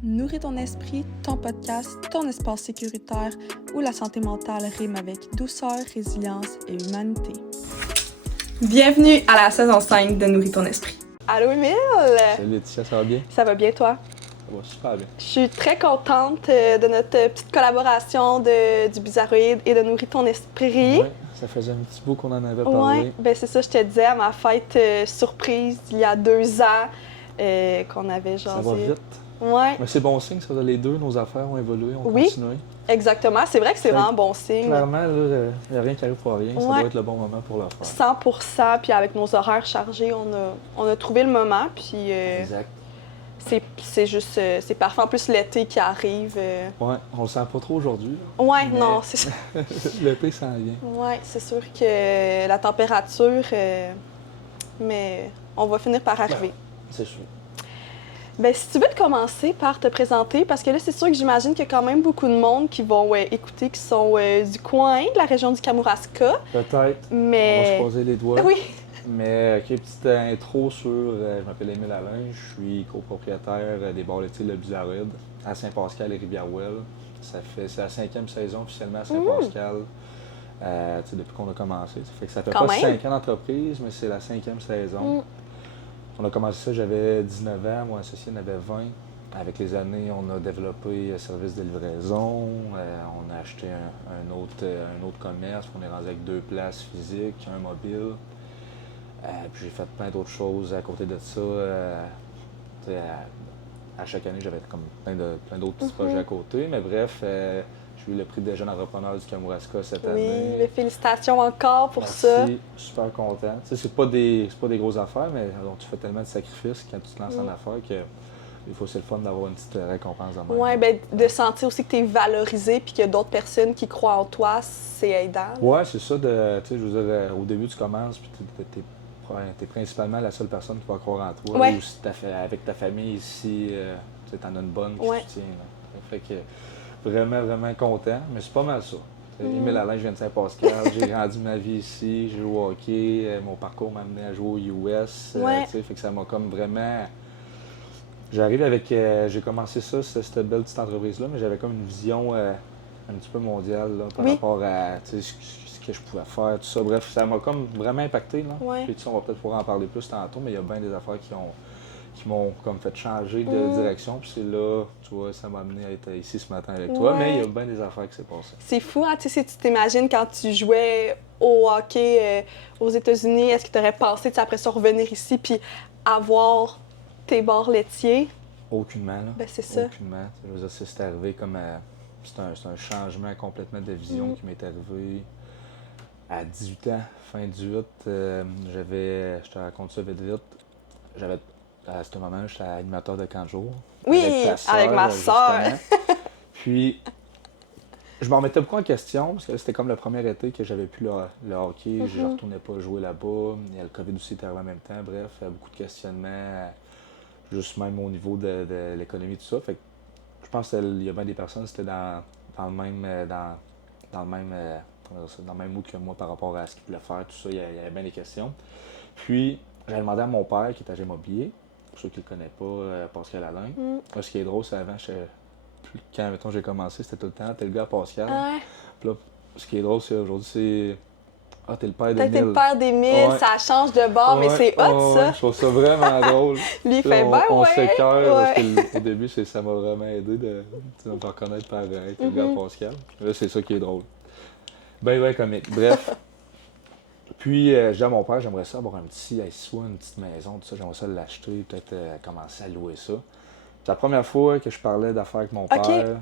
Nourris ton esprit, ton podcast, ton espace sécuritaire où la santé mentale rime avec douceur, résilience et humanité. Bienvenue à la saison 5 de Nourris ton esprit. Allô Émile! Salut Laetitia, ça va bien? Ça va bien toi? Ça va super bien. Je suis très contente de notre petite collaboration du Bizarroïde et de Nourris ton esprit. Ouais, ça faisait un petit bout qu'on en avait Ouais, parlé. ben c'est ça, je te disais à ma fête surprise il y a 2 ans qu'on avait jasé. Ça va vite. Ouais. Mais c'est bon signe, ça. Les deux, nos affaires ont évolué, ont Oui. continué. Exactement, c'est vrai que c'est Fait vraiment bon signe. Clairement, il n'y a rien qui arrive pour rien. Ça Ouais. doit être le bon moment pour le faire. 100%, puis avec nos horaires chargés, on a trouvé le moment, puis Exact. c'est juste, c'est parfait. En plus, l'été qui arrive. Ouais, on le sent pas trop aujourd'hui. Ouais, mais non, c'est ça. L'été s'en vient. Ouais, c'est sûr que la température, mais on va finir par arriver. C'est sûr. Ben, si tu veux te commencer par te présenter, parce que là, c'est sûr que j'imagine qu'il y a quand même beaucoup de monde qui vont écouter, qui sont du coin, de la région du Kamouraska. Peut-être. Mais... On va se croiser les doigts. Oui. Mais, OK, petite intro sur... je m'appelle Émile Alain, je suis copropriétaire des bars laitiers Le Bizarroïde à Saint-Pascal et Rivière-Ouelle. C'est la 5e saison officiellement à Saint-Pascal. Depuis qu'on a commencé. Ça fait Quand pas même. 5 ans d'entreprise, mais c'est la 5e saison. On a commencé ça, j'avais 19 ans, mon associé en avait 20. Avec les années, on a développé un service de livraison, on a acheté un autre commerce, on est rendu avec 2 places physiques, un mobile. Puis j'ai fait plein d'autres choses à côté de ça. À chaque année, j'avais comme plein d'autres petits projets à côté. Mais bref, j'ai eu le prix des jeunes entrepreneurs du Kamouraska cette année. Oui, félicitations encore pour Merci, ça. super content. Tu sais, c'est pas des grosses affaires, mais tu fais tellement de sacrifices quand tu te lances en affaires que des fois, c'est le fun d'avoir une petite récompense de même. Oui, ben de sentir aussi que tu es valorisé puis qu'il y a d'autres personnes qui croient en toi, c'est aidant. Ouais, c'est ça. Tu sais, je veux dire, au début, tu commences, puis t'es principalement la seule personne qui va croire en toi. Ouais. Ou si avec ta famille ici, tu sais, t'en as une bonne qui te soutient. Là. Fait que vraiment, vraiment content. Mais c'est pas mal ça. Émile Alain, je viens de Saint-Pascal, j'ai grandi ma vie ici, j'ai joué au hockey, mon parcours m'a amené à jouer aux US. Fait que ça m'a comme vraiment... J'arrive avec... j'ai commencé ça, cette belle petite entreprise-là, mais j'avais comme une vision un petit peu mondiale là, par rapport à ce que je pouvais faire, tout ça. Bref, ça m'a comme vraiment impacté. Là. Puis, on va peut-être pouvoir en parler plus tantôt, mais il y a bien des affaires qui m'ont comme fait changer de direction. Puis c'est là, tu vois, ça m'a amené à être ici ce matin avec toi. Mais il y a bien des affaires qui s'est passées. C'est fou, hein? Tu sais, si tu t'imagines quand tu jouais au hockey aux États-Unis, est-ce que tu aurais pensé, après ça, revenir ici puis avoir tes bars laitiers? Aucunement, là. Ben, c'est ça. Aucunement. Je veux dire, c'est arrivé comme... c'est un changement complètement de vision qui m'est arrivé à 18 ans, fin 18. Je te raconte ça vite. À ce moment-là, j'étais animateur de camp de jour. Oui, avec ma sœur. Puis, je me remettais beaucoup en question, parce que c'était comme le premier été que j'avais plus le hockey. Je ne retournais pas jouer là-bas. Il y a le COVID aussi qui arrivé en même temps. Bref, beaucoup de questionnements, juste même au niveau de l'économie, tout ça. Fait que je pense qu'il y a bien des personnes qui étaient dans le même mood que moi par rapport à ce qu'ils voulaient faire, tout ça. Il y avait bien des questions. Puis, j'avais demandé à mon père, qui est agent immobilier, pour ceux qui ne le connaissent pas, Pascal Alain. Moi, ce qui est drôle, c'est avant, quand mettons, j'ai commencé, c'était tout le temps, t'es le gars Pascal. Puis là, ce qui est drôle, c'est aujourd'hui, c'est. Ah, t'es le père d'Émile. T'es le père d'Émile, ça change de bord, mais c'est hot, ça. Je trouve ça vraiment drôle. Lui, il fait on s'écœure, parce qu'au début, ça m'a vraiment aidé de me faire connaître par être le gars Pascal. Là, c'est ça qui est drôle. Ben comique. Bref. Puis, je dis à mon père, j'aimerais ça avoir une petite maison, tout ça, j'aimerais ça l'acheter, peut-être commencer à louer ça. C'est la première fois que je parlais d'affaires avec mon père. C'était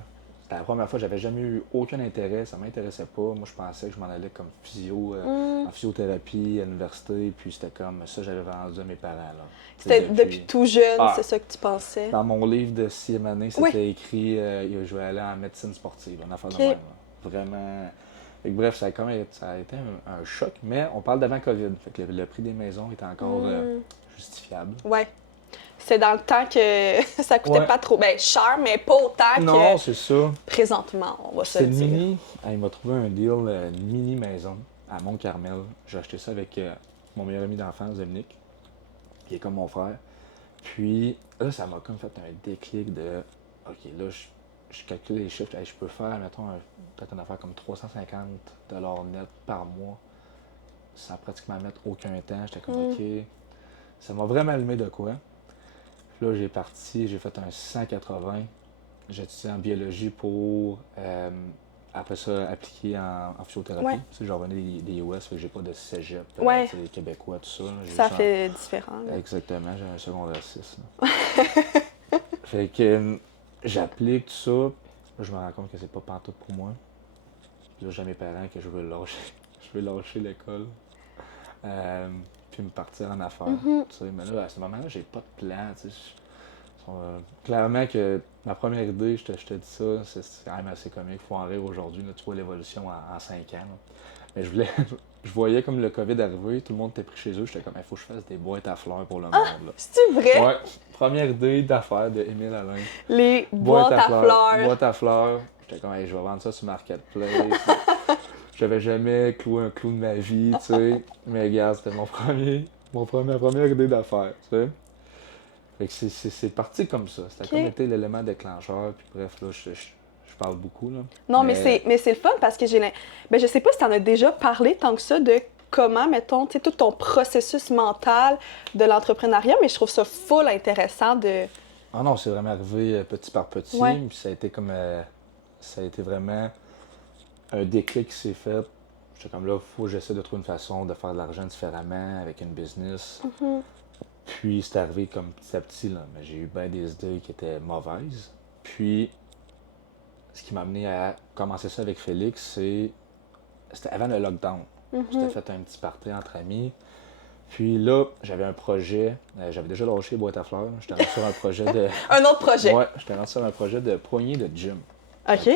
la première fois, j'avais jamais eu aucun intérêt, ça m'intéressait pas. Moi, je pensais que je m'en allais comme physio, en physiothérapie à l'université, puis c'était comme ça, j'avais vendu à mes parents. Là. C'était depuis tout jeune, c'est ça que tu pensais? Dans mon livre de 6e année, c'était écrit je vais aller en médecine sportive, en affaire de même. Là. Vraiment. Fait que, bref, ça a été un choc, mais on parle d'avant COVID. Fait que le prix des maisons était encore justifiable. Ouais. C'est dans le temps que ça coûtait pas trop. Ben, cher, mais pas autant non, c'est ça. Présentement, on va se le dire. Mini. Il m'a trouvé un deal, une mini maison à Mont-Carmel. J'ai acheté ça avec mon meilleur ami d'enfance, Dominique, qui est comme mon frère. Puis là, ça m'a comme fait un déclic de OK, là, je calcule les chiffres. Hey, je peux faire, mettons, peut-être une affaire comme 350 net par mois sans pratiquement mettre aucun temps. J'étais comme, OK, ça m'a vraiment allumé de quoi. Puis là, j'ai fait un 180. J'ai étudié en biologie pour, après ça, appliquer en physiothérapie. Ouais. Tu sais, je revenais des US, fait que j'ai pas de cégep, Ouais. tu sais, québécois, tout ça. Ça fait différent. Là. Exactement, j'ai un secondaire 6. Fait que j'applique tout ça. Là, je me rends compte que c'est pas pantoute pour moi. Puis là, j'ai mes parents que je veux lâcher. Je veux lâcher l'école. Puis me partir en affaires. Tu sais, mais là, à ce moment-là, j'ai pas de plan. Tu sais. Clairement que ma première idée, je te dis ça, c'est quand même assez comique. Il faut en rire aujourd'hui. Tu vois l'évolution en 5 ans. Là. Mais je voyais comme le COVID arriver, tout le monde était pris chez eux. J'étais comme, il faut que je fasse des boîtes à fleurs pour le monde. Là. C'est-tu vrai? Ouais. Première idée d'affaires de Émile Alain. Les boîtes à fleurs. Boîtes à fleurs. J'étais comme, hey, je vais vendre ça sur Marketplace. J'avais jamais cloué un clou de ma vie, tu sais. Mais regarde, c'était ma première idée d'affaires, tu sais. Fait que c'est parti comme ça. C'était comme été l'élément déclencheur. Puis bref, là, je parle beaucoup, là. Non, mais c'est le fun parce que je sais pas si t'en as déjà parlé tant que ça de comment, mettons, tu sais, tout ton processus mental de l'entrepreneuriat, mais je trouve ça full intéressant de... Ah non, c'est vraiment arrivé petit par petit. Ouais. Puis ça a été comme... ça a été vraiment un déclic qui s'est fait. J'étais comme là, il faut que j'essaie de trouver une façon de faire de l'argent différemment avec une business. Puis c'est arrivé comme petit à petit, là. Mais j'ai eu bien des idées qui étaient mauvaises. Puis ce qui m'a amené à commencer ça avec Félix, c'était avant le lockdown. J'étais fait un petit party entre amis. Puis là, j'avais un projet. J'avais déjà lâché Boîte à fleurs. J'étais rentré sur un projet de... Un autre projet. Ouais, j'étais rentré sur un projet de poignée de gym. OK.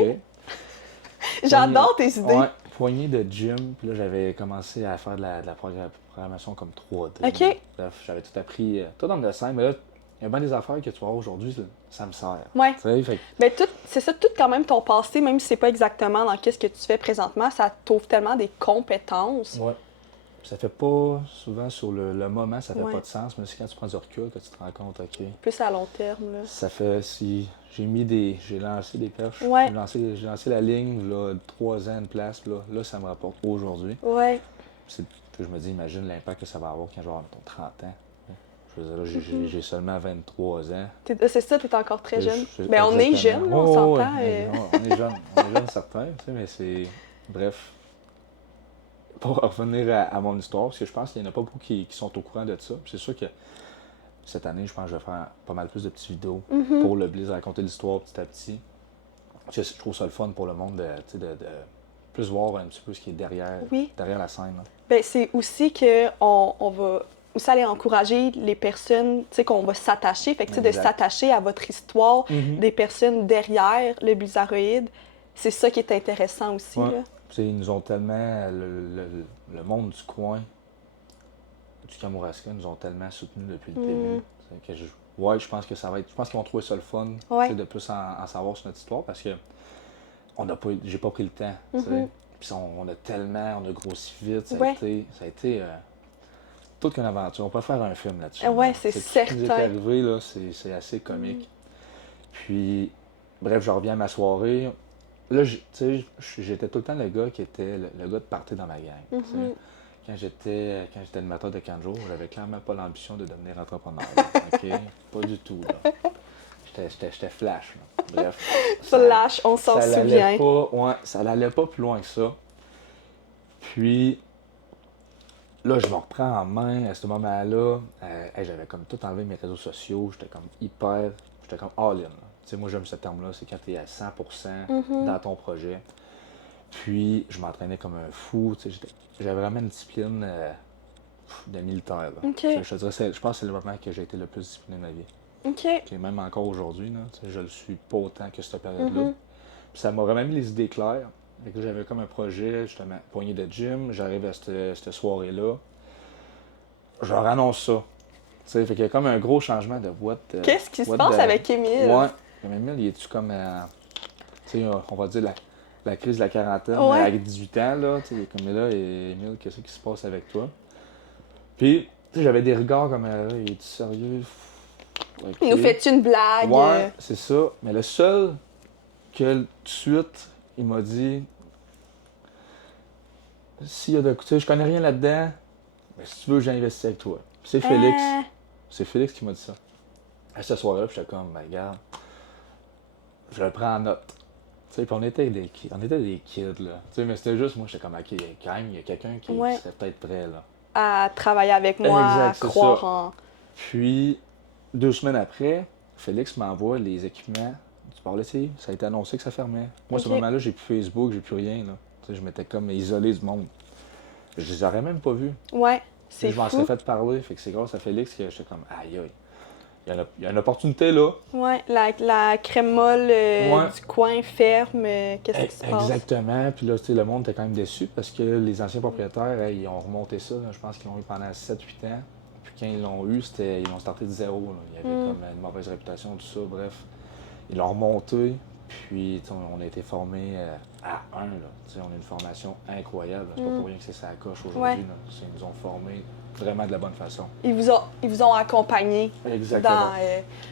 J'adore tes idées. Ouais, poignée de gym. Puis là, j'avais commencé à faire de la programmation comme 3D. OK. Bref, j'avais tout appris, tout dans le dessin. Mais là, il y a bien des affaires que tu vois aujourd'hui, ça me sert. Ouais. Tu sais, fait que... Ben, c'est ça, tout quand même ton passé, même si c'est pas exactement dans qu'est-ce que tu fais présentement, ça t'ouvre tellement des compétences. Ouais. Ça fait pas souvent sur le moment, ça fait Ouais. pas de sens, mais c'est quand tu prends du recul que tu te rends compte, OK. Plus à long terme, là. Ça fait si j'ai lancé des perches, Ouais. j'ai lancé la ligne là 3 ans de place, là ça me rapporte aujourd'hui. Ouais. Je me dis, imagine l'impact que ça va avoir quand je vais avoir 30 ans. Je veux dire, là, j'ai seulement 23 ans. C'est ça, t'es encore très jeune. Ben, on Exactement. est jeune, là, on s'entend. On est jeune certains, tu sais, mais c'est... Bref. Pour revenir à mon histoire, parce que je pense qu'il n'y en a pas beaucoup qui sont au courant de ça. C'est sûr que cette année, je pense que je vais faire pas mal plus de petites vidéos pour le Bliz, raconter l'histoire petit à petit. Parce que je trouve ça le fun pour le monde de plus voir un petit peu ce qui est derrière la scène. Là. Ben, c'est aussi qu'on va aussi aller encourager les personnes, tu sais, qu'on va s'attacher. Fait que, tu sais, de s'attacher à votre histoire, des personnes derrière le Blizaroïde, c'est ça qui est intéressant aussi. Ouais. Là. T'sais, ils nous ont tellement, le monde du coin, du Kamouraska, nous ont tellement soutenus depuis le début. Que je pense que ça va être. Je pense qu'ils vont trouver ça le fun de plus en savoir sur notre histoire parce que j'ai pas pris le temps. Puis on a grossi vite. Ça a été toute une aventure. On peut faire un film là-dessus. Ouais, c'est certain. Ce qui nous est arrivé, là, c'est assez comique. Puis, bref, je reviens à ma soirée. Là, j'étais tout le temps le gars qui était le gars de party dans ma gang. Quand j'étais animateur de 15 jours, j'avais clairement pas l'ambition de devenir entrepreneur. OK? Pas du tout. J'étais flash. Là. Bref. Flash, on s'en souvient. Ça n'allait pas plus loin que ça. Puis, là, je me reprends en main à ce moment-là. J'avais comme tout enlevé mes réseaux sociaux. J'étais comme all-in. Tu sais, moi, j'aime ce terme-là, c'est quand tu es à 100% dans ton projet. Puis, je m'entraînais comme un fou. Tu sais, j'avais vraiment une discipline de militaire. Okay. Je te dirais, je pense que c'est le moment que j'ai été le plus discipliné de ma vie. Okay. Et même encore aujourd'hui, je le suis pas autant que cette période-là. Puis ça m'a vraiment mis les idées claires. Fait que j'avais comme un projet, justement, poignée de gym. J'arrive à cette soirée-là. Je leur annonce ça. Fait qu'il y a comme un gros changement de boîte. Qu'est-ce qui se passe avec Émile? Ouais. Émile, il est-tu comme, on va dire la crise de la quarantaine, avec 18 ans, là, il est comme là, et Émile, qu'est-ce qui se passe avec toi? Puis, j'avais des regards comme, il est-tu sérieux? OK. Il nous fait une blague? Ouais, c'est ça. Mais le seul que tout de suite, il m'a dit s'il y a de. Tu sais, je connais rien là-dedans, mais si tu veux, j'investis avec toi. Puis c'est Félix. C'est Félix qui m'a dit ça. À ce soir-là, puis j'étais comme, ben, regarde, je le prends en note. Tu sais, puis on était des kids, là. Tu sais, mais c'était juste, moi, j'étais comme, OK, quand même, il y a quelqu'un qui serait peut-être prêt, là. À travailler avec moi, exact, à croire en... Puis, 2 semaines après, Félix m'envoie les équipements du bar laitier. Ça a été annoncé que ça fermait. Moi, à ce moment-là, j'ai plus Facebook, j'ai plus rien, là. Tu sais, je m'étais comme isolé du monde. Je les aurais même pas vus. Ouais, c'est fou. Je m'en serais fait parler, fait que c'est grâce à Félix que j'étais comme, aïe, aïe. Il y a une opportunité là. Ouais, la crème molle du coin ferme, qu'est-ce qui se passe? Exactement. Puis là, tu sais, le monde était quand même déçu parce que les anciens propriétaires, ils ont remonté ça. Là. Je pense qu'ils l'ont eu pendant 7-8 ans. Puis quand ils l'ont eu, ils l'ont starté de zéro. Là. Il y avait comme une mauvaise réputation, tout ça. Bref, ils l'ont remonté. Puis on a été formés à 1. On a une formation incroyable. C'est pas pour rien que c'est ça coche aujourd'hui. Ils nous ont formés vraiment de la bonne façon. Ils vous ont accompagné. Exactement.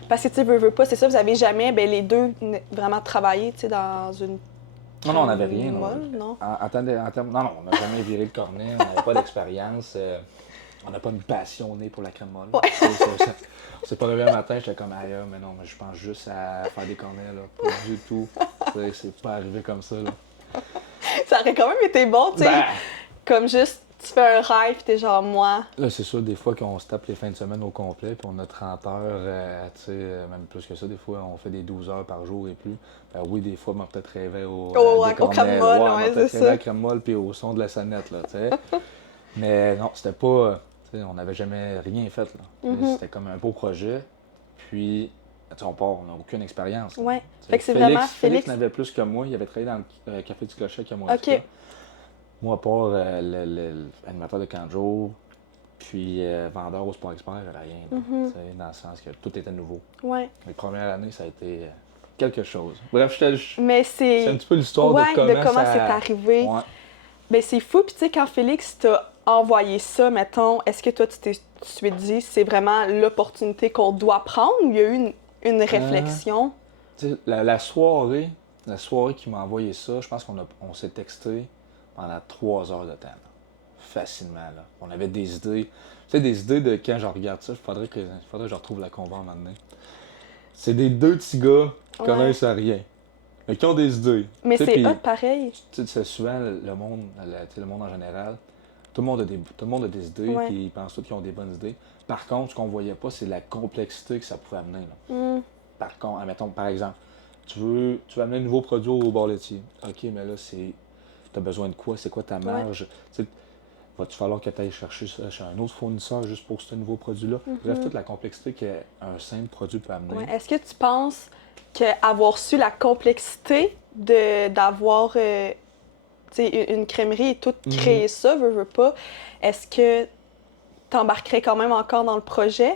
Parce que tu veux pas, c'est ça, vous avez jamais, les deux, vraiment travaillé dans une... Non, on n'avait rien. Molle, non? Non, on n'a jamais viré le cornet, on n'avait pas d'expérience. On n'a pas une passion née pour la crème molle. Ouais. C'est pas levé un matin, j'étais comme ailleurs, mais non, mais je pense juste à faire des cornets, là. Pas du tout. C'est pas arrivé comme ça, là. Ça aurait quand même été bon, tu sais. Comme juste, tu fais un rêve, pis t'es genre moi. Là, c'est sûr, des fois qu'on se tape les fins de semaine au complet, puis on a 30 heures, tu sais, même plus que ça, des fois, on fait des 12 heures par jour et plus. Ben oui, des fois, on peut-être rêvé au crème molle, ouais, c'est ça. À la crème molle, puis au son de la sonnette, là, tu sais. Mais non, c'était pas... on n'avait jamais rien fait, là. C'était comme un beau projet. Puis, on part, on n'a aucune expérience. Ouais. Fait que c'est vraiment Félix n'avait plus que moi. Il avait travaillé dans le Café du Clocher avec moi. OK. Moi, à part l'animateur de camp de jour, puis vendeur au Sport Expert, j'avais rien. Dans le sens que tout était nouveau. Ouais. Les premières années, ça a été quelque chose. Bref, Mais c'est un petit peu l'histoire de comment c'est arrivé. Ouais. Ben c'est fou. Puis tu sais, quand Félix t'a envoyé ça, mettons, est-ce que toi, tu t'es dit c'est vraiment l'opportunité qu'on doit prendre ou il y a eu une réflexion? La soirée qui m'a envoyé ça, je pense qu'on s'est texté pendant 3 heures de temps. Là. Facilement. Là. On avait des idées. Tu sais, des idées de quand je regarde ça, il faudrait que je retrouve la conva un moment donné. C'est des 2 petits gars qui connaissent rien. Mais qui ont des idées. Mais c'est hot pareil. C'est souvent le monde en général. Tout le monde a des idées, puis ils pensent tous qu'ils ont des bonnes idées. Par contre, ce qu'on voyait pas, c'est la complexité que ça pouvait amener. Là. Par contre, admettons, par exemple, tu veux amener un nouveau produit au bar laitier. OK, mais là, tu as besoin de quoi? C'est quoi ta marge? Va-tu falloir que tu ailles chercher ça chez un autre fournisseur juste pour ce nouveau produit-là? Bref, toute la complexité qu'un simple produit peut amener. Ouais. Est-ce que tu penses qu'avoir su la complexité d'avoir une crèmerie et tout créer ça, veux pas, est-ce que tu embarquerais quand même encore dans le projet?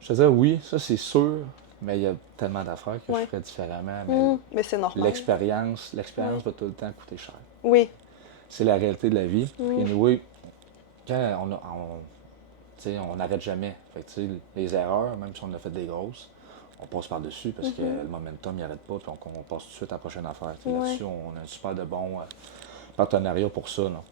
Je te disais oui, ça c'est sûr, mais il y a tellement d'affaires que je ferais différemment. Mais c'est normal. L'expérience va tout le temps coûter cher. Oui. C'est la réalité de la vie. Et oui, quand on n'arrête jamais. Fait que, les erreurs, même si on a fait des grosses, on passe par-dessus parce que le momentum n'arrête pas, puis on passe tout de suite à la prochaine affaire. Là-dessus, on a un super de bon partenariat pour ça. Là.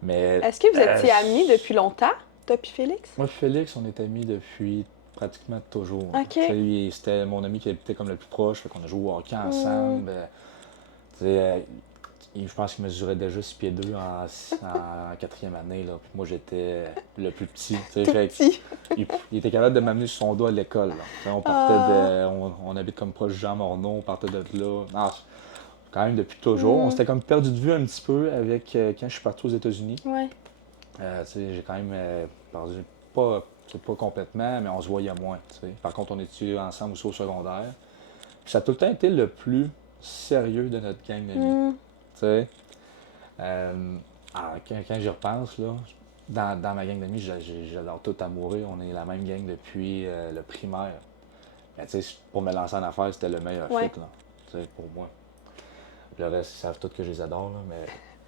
Mais, est-ce que vous étiez amis depuis longtemps, toi et Félix? Moi et Félix, on est amis depuis pratiquement toujours. Okay. Lui, c'était mon ami qui habitait comme le plus proche, fait qu'on a joué au hockey ensemble. Je pense qu'il mesurait déjà 6 pieds 2 en 4e année. Là. Puis moi, j'étais le plus petit. Il était capable de m'amener sur son dos à l'école. On partait on habite comme proche de Jean Morneau, on partait de là. Non, quand même depuis toujours. On s'était comme perdu de vue un petit peu avec quand je suis parti aux États-Unis. Ouais. J'ai quand même perdu, pas complètement, mais on se voyait moins. T'sais. Par contre, on étudiait ensemble aussi au secondaire. Puis ça a tout le temps été le plus sérieux de notre gang d'amis. Quand j'y repense, là, dans ma gang d'amis, j'adore tout à mourir. On est la même gang depuis le primaire. Mais pour me lancer en affaires, c'était le meilleur fit là, pour moi. Le reste, ils savent tous que je les adore, là, mais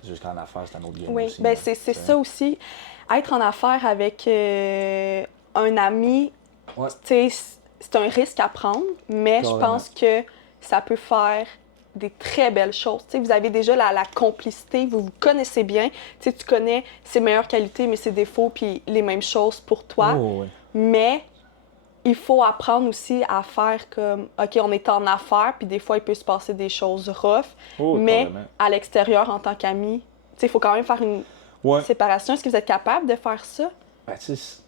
jusqu'en affaires, c'est un autre game aussi. C'est ça aussi. Être en affaires avec un ami c'est un risque à prendre, mais je pense que ça peut faire des très belles choses. T'sais, vous avez déjà la complicité, vous vous connaissez bien. T'sais, tu connais ses meilleures qualités, mais ses défauts, puis les mêmes choses pour toi. Oh, oui. Mais il faut apprendre aussi à faire comme, OK, on est en affaires, puis des fois, il peut se passer des choses rough. Mais carrément. à l'extérieur, en tant qu'ami, il faut quand même faire une séparation. Est-ce que vous êtes capable de faire ça? Ben, tu sais,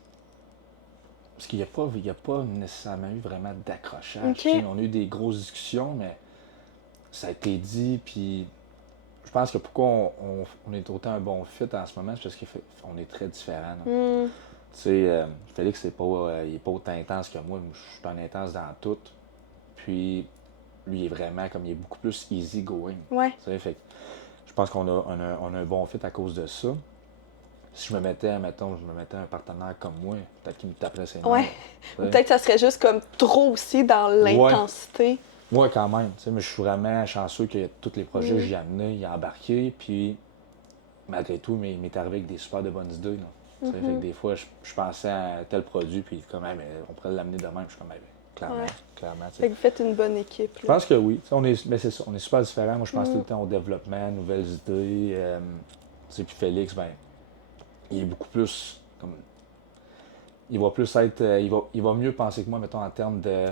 parce qu'il n'y a pas nécessairement eu vraiment d'accrochage. Okay. On a eu des grosses discussions, mais ça a été dit, puis je pense que pourquoi on est autant un bon fit en ce moment, c'est parce qu'on est très différents. Tu sais, Félix, il n'est pas autant intense que moi. Je suis un intense dans tout. Puis, lui, il est vraiment comme, il est beaucoup plus easy going. Ouais. Tu sais, fait que je pense qu'on a un bon fit à cause de ça. Si je me mettais un partenaire comme moi, peut-être qu'il me taperait ses mains. Ouais. Peut-être que ça serait juste comme trop aussi dans l'intensité. Ouais, quand même. Tu sais, mais je suis vraiment chanceux que tous les projets que j'ai amenés, il a embarqué. Puis, malgré tout, il m'est arrivé avec des super de bonnes idées. Là. Fait que des fois, je pensais à tel produit, puis comme, mais on pourrait l'amener de même. Je suis comme, clairement. Fait que vous faites une bonne équipe. Là. Je pense que oui. Mais c'est ça, on est super différents. Moi, je pense tout le temps au développement, nouvelles idées. Puis Félix, il est beaucoup plus comme. Il va plus être. Il va mieux penser que moi, mettons, en termes de.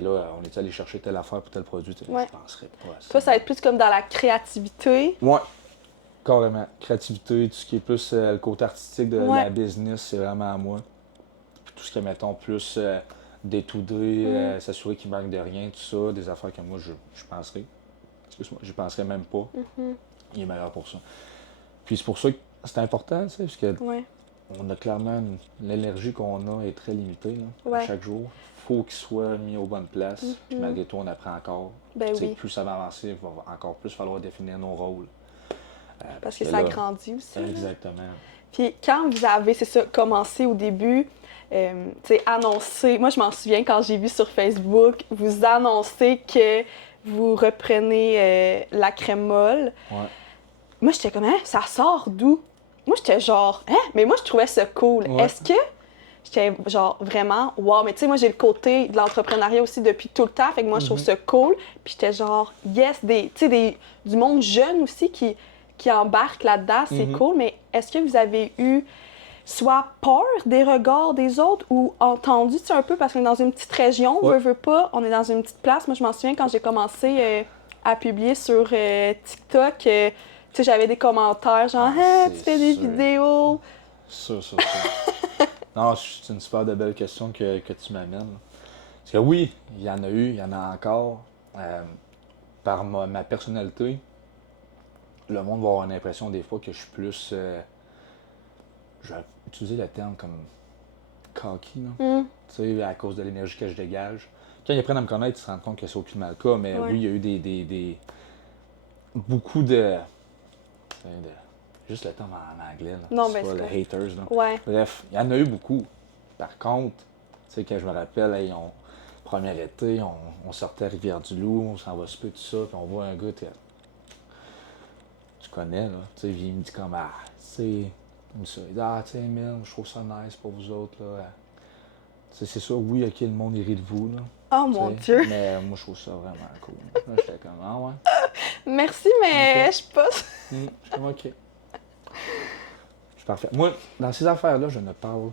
Là, on est allé chercher telle affaire pour tel produit. Je ne penserais pas à ça. Toi, ça va être plus comme dans la créativité. Ouais, carrément. Créativité, tout ce qui est plus le côté artistique de la business, c'est vraiment à moi. Puis tout ce qui est, mettons, plus d'étudier, s'assurer qu'il manque de rien, tout ça, des affaires que moi, je penserais. Excuse-moi, je penserais même pas. Il est meilleur pour ça. Puis c'est pour ça que c'est important, tu sais, parce que on a clairement l'énergie qu'on a est très limitée là, à chaque jour. Il faut qu'il soit mis aux bonnes places. Puis malgré tout, on apprend encore. Plus ça va avancer, il va encore plus falloir définir nos rôles. Parce que ça grandit aussi. Exactement. Là. Puis quand vous avez, c'est ça, commencé au début, annoncé, moi je m'en souviens quand j'ai vu sur Facebook, vous annoncez que vous reprenez la crème molle. Ouais. Moi, j'étais comme, ça sort d'où? Moi, j'étais genre, mais moi, je trouvais ça cool. Ouais. Est-ce que j'étais genre vraiment, wow, mais tu sais, moi, j'ai le côté de l'entrepreneuriat aussi depuis tout le temps, fait que moi, je trouve ça cool. Puis j'étais genre, yes, du monde jeune aussi qui embarque là-dedans, c'est cool, mais est-ce que vous avez eu soit peur des regards des autres ou entendu, tu sais, un peu, parce qu'on est dans une petite région, veut pas, on est dans une petite place. Moi, je m'en souviens quand j'ai commencé à publier sur TikTok, tu sais, j'avais des commentaires genre « tu fais des vidéos? » Ça. Non, c'est une super de belle question que tu m'amènes. Parce que oui, il y en a eu, il y en a encore. Par ma personnalité, le monde va avoir une impression des fois que je suis plus... je vais utiliser le terme comme cocky, tu sais, à cause de l'énergie que je dégage. Quand ils apprennent à me connaître, ils se rendent compte que c'est aucunement le cas, mais oui, il y a eu beaucoup de juste le terme en anglais, là. Non, c'est mais pas les haters. Là. Ouais. Bref, il y en a eu beaucoup. Par contre, tu sais, quand je me rappelle, premier été, on sortait à Rivière-du-Loup, on s'en va souper, tout ça, puis on voit un gars, tu connais, là, tu sais, il me dit comme, tu sais, il dit, tu sais, Emile, je trouve ça nice pour vous autres, là. C'est sûr, oui, ok, le monde il rit de vous, là. Oh mon Dieu! Mais moi, je trouve ça vraiment cool. Là, j'étais comme, ouais. Merci, mais je suis pas... Je suis comme, ok. Je suis parfait. Moi, dans ces affaires-là, je ne parle.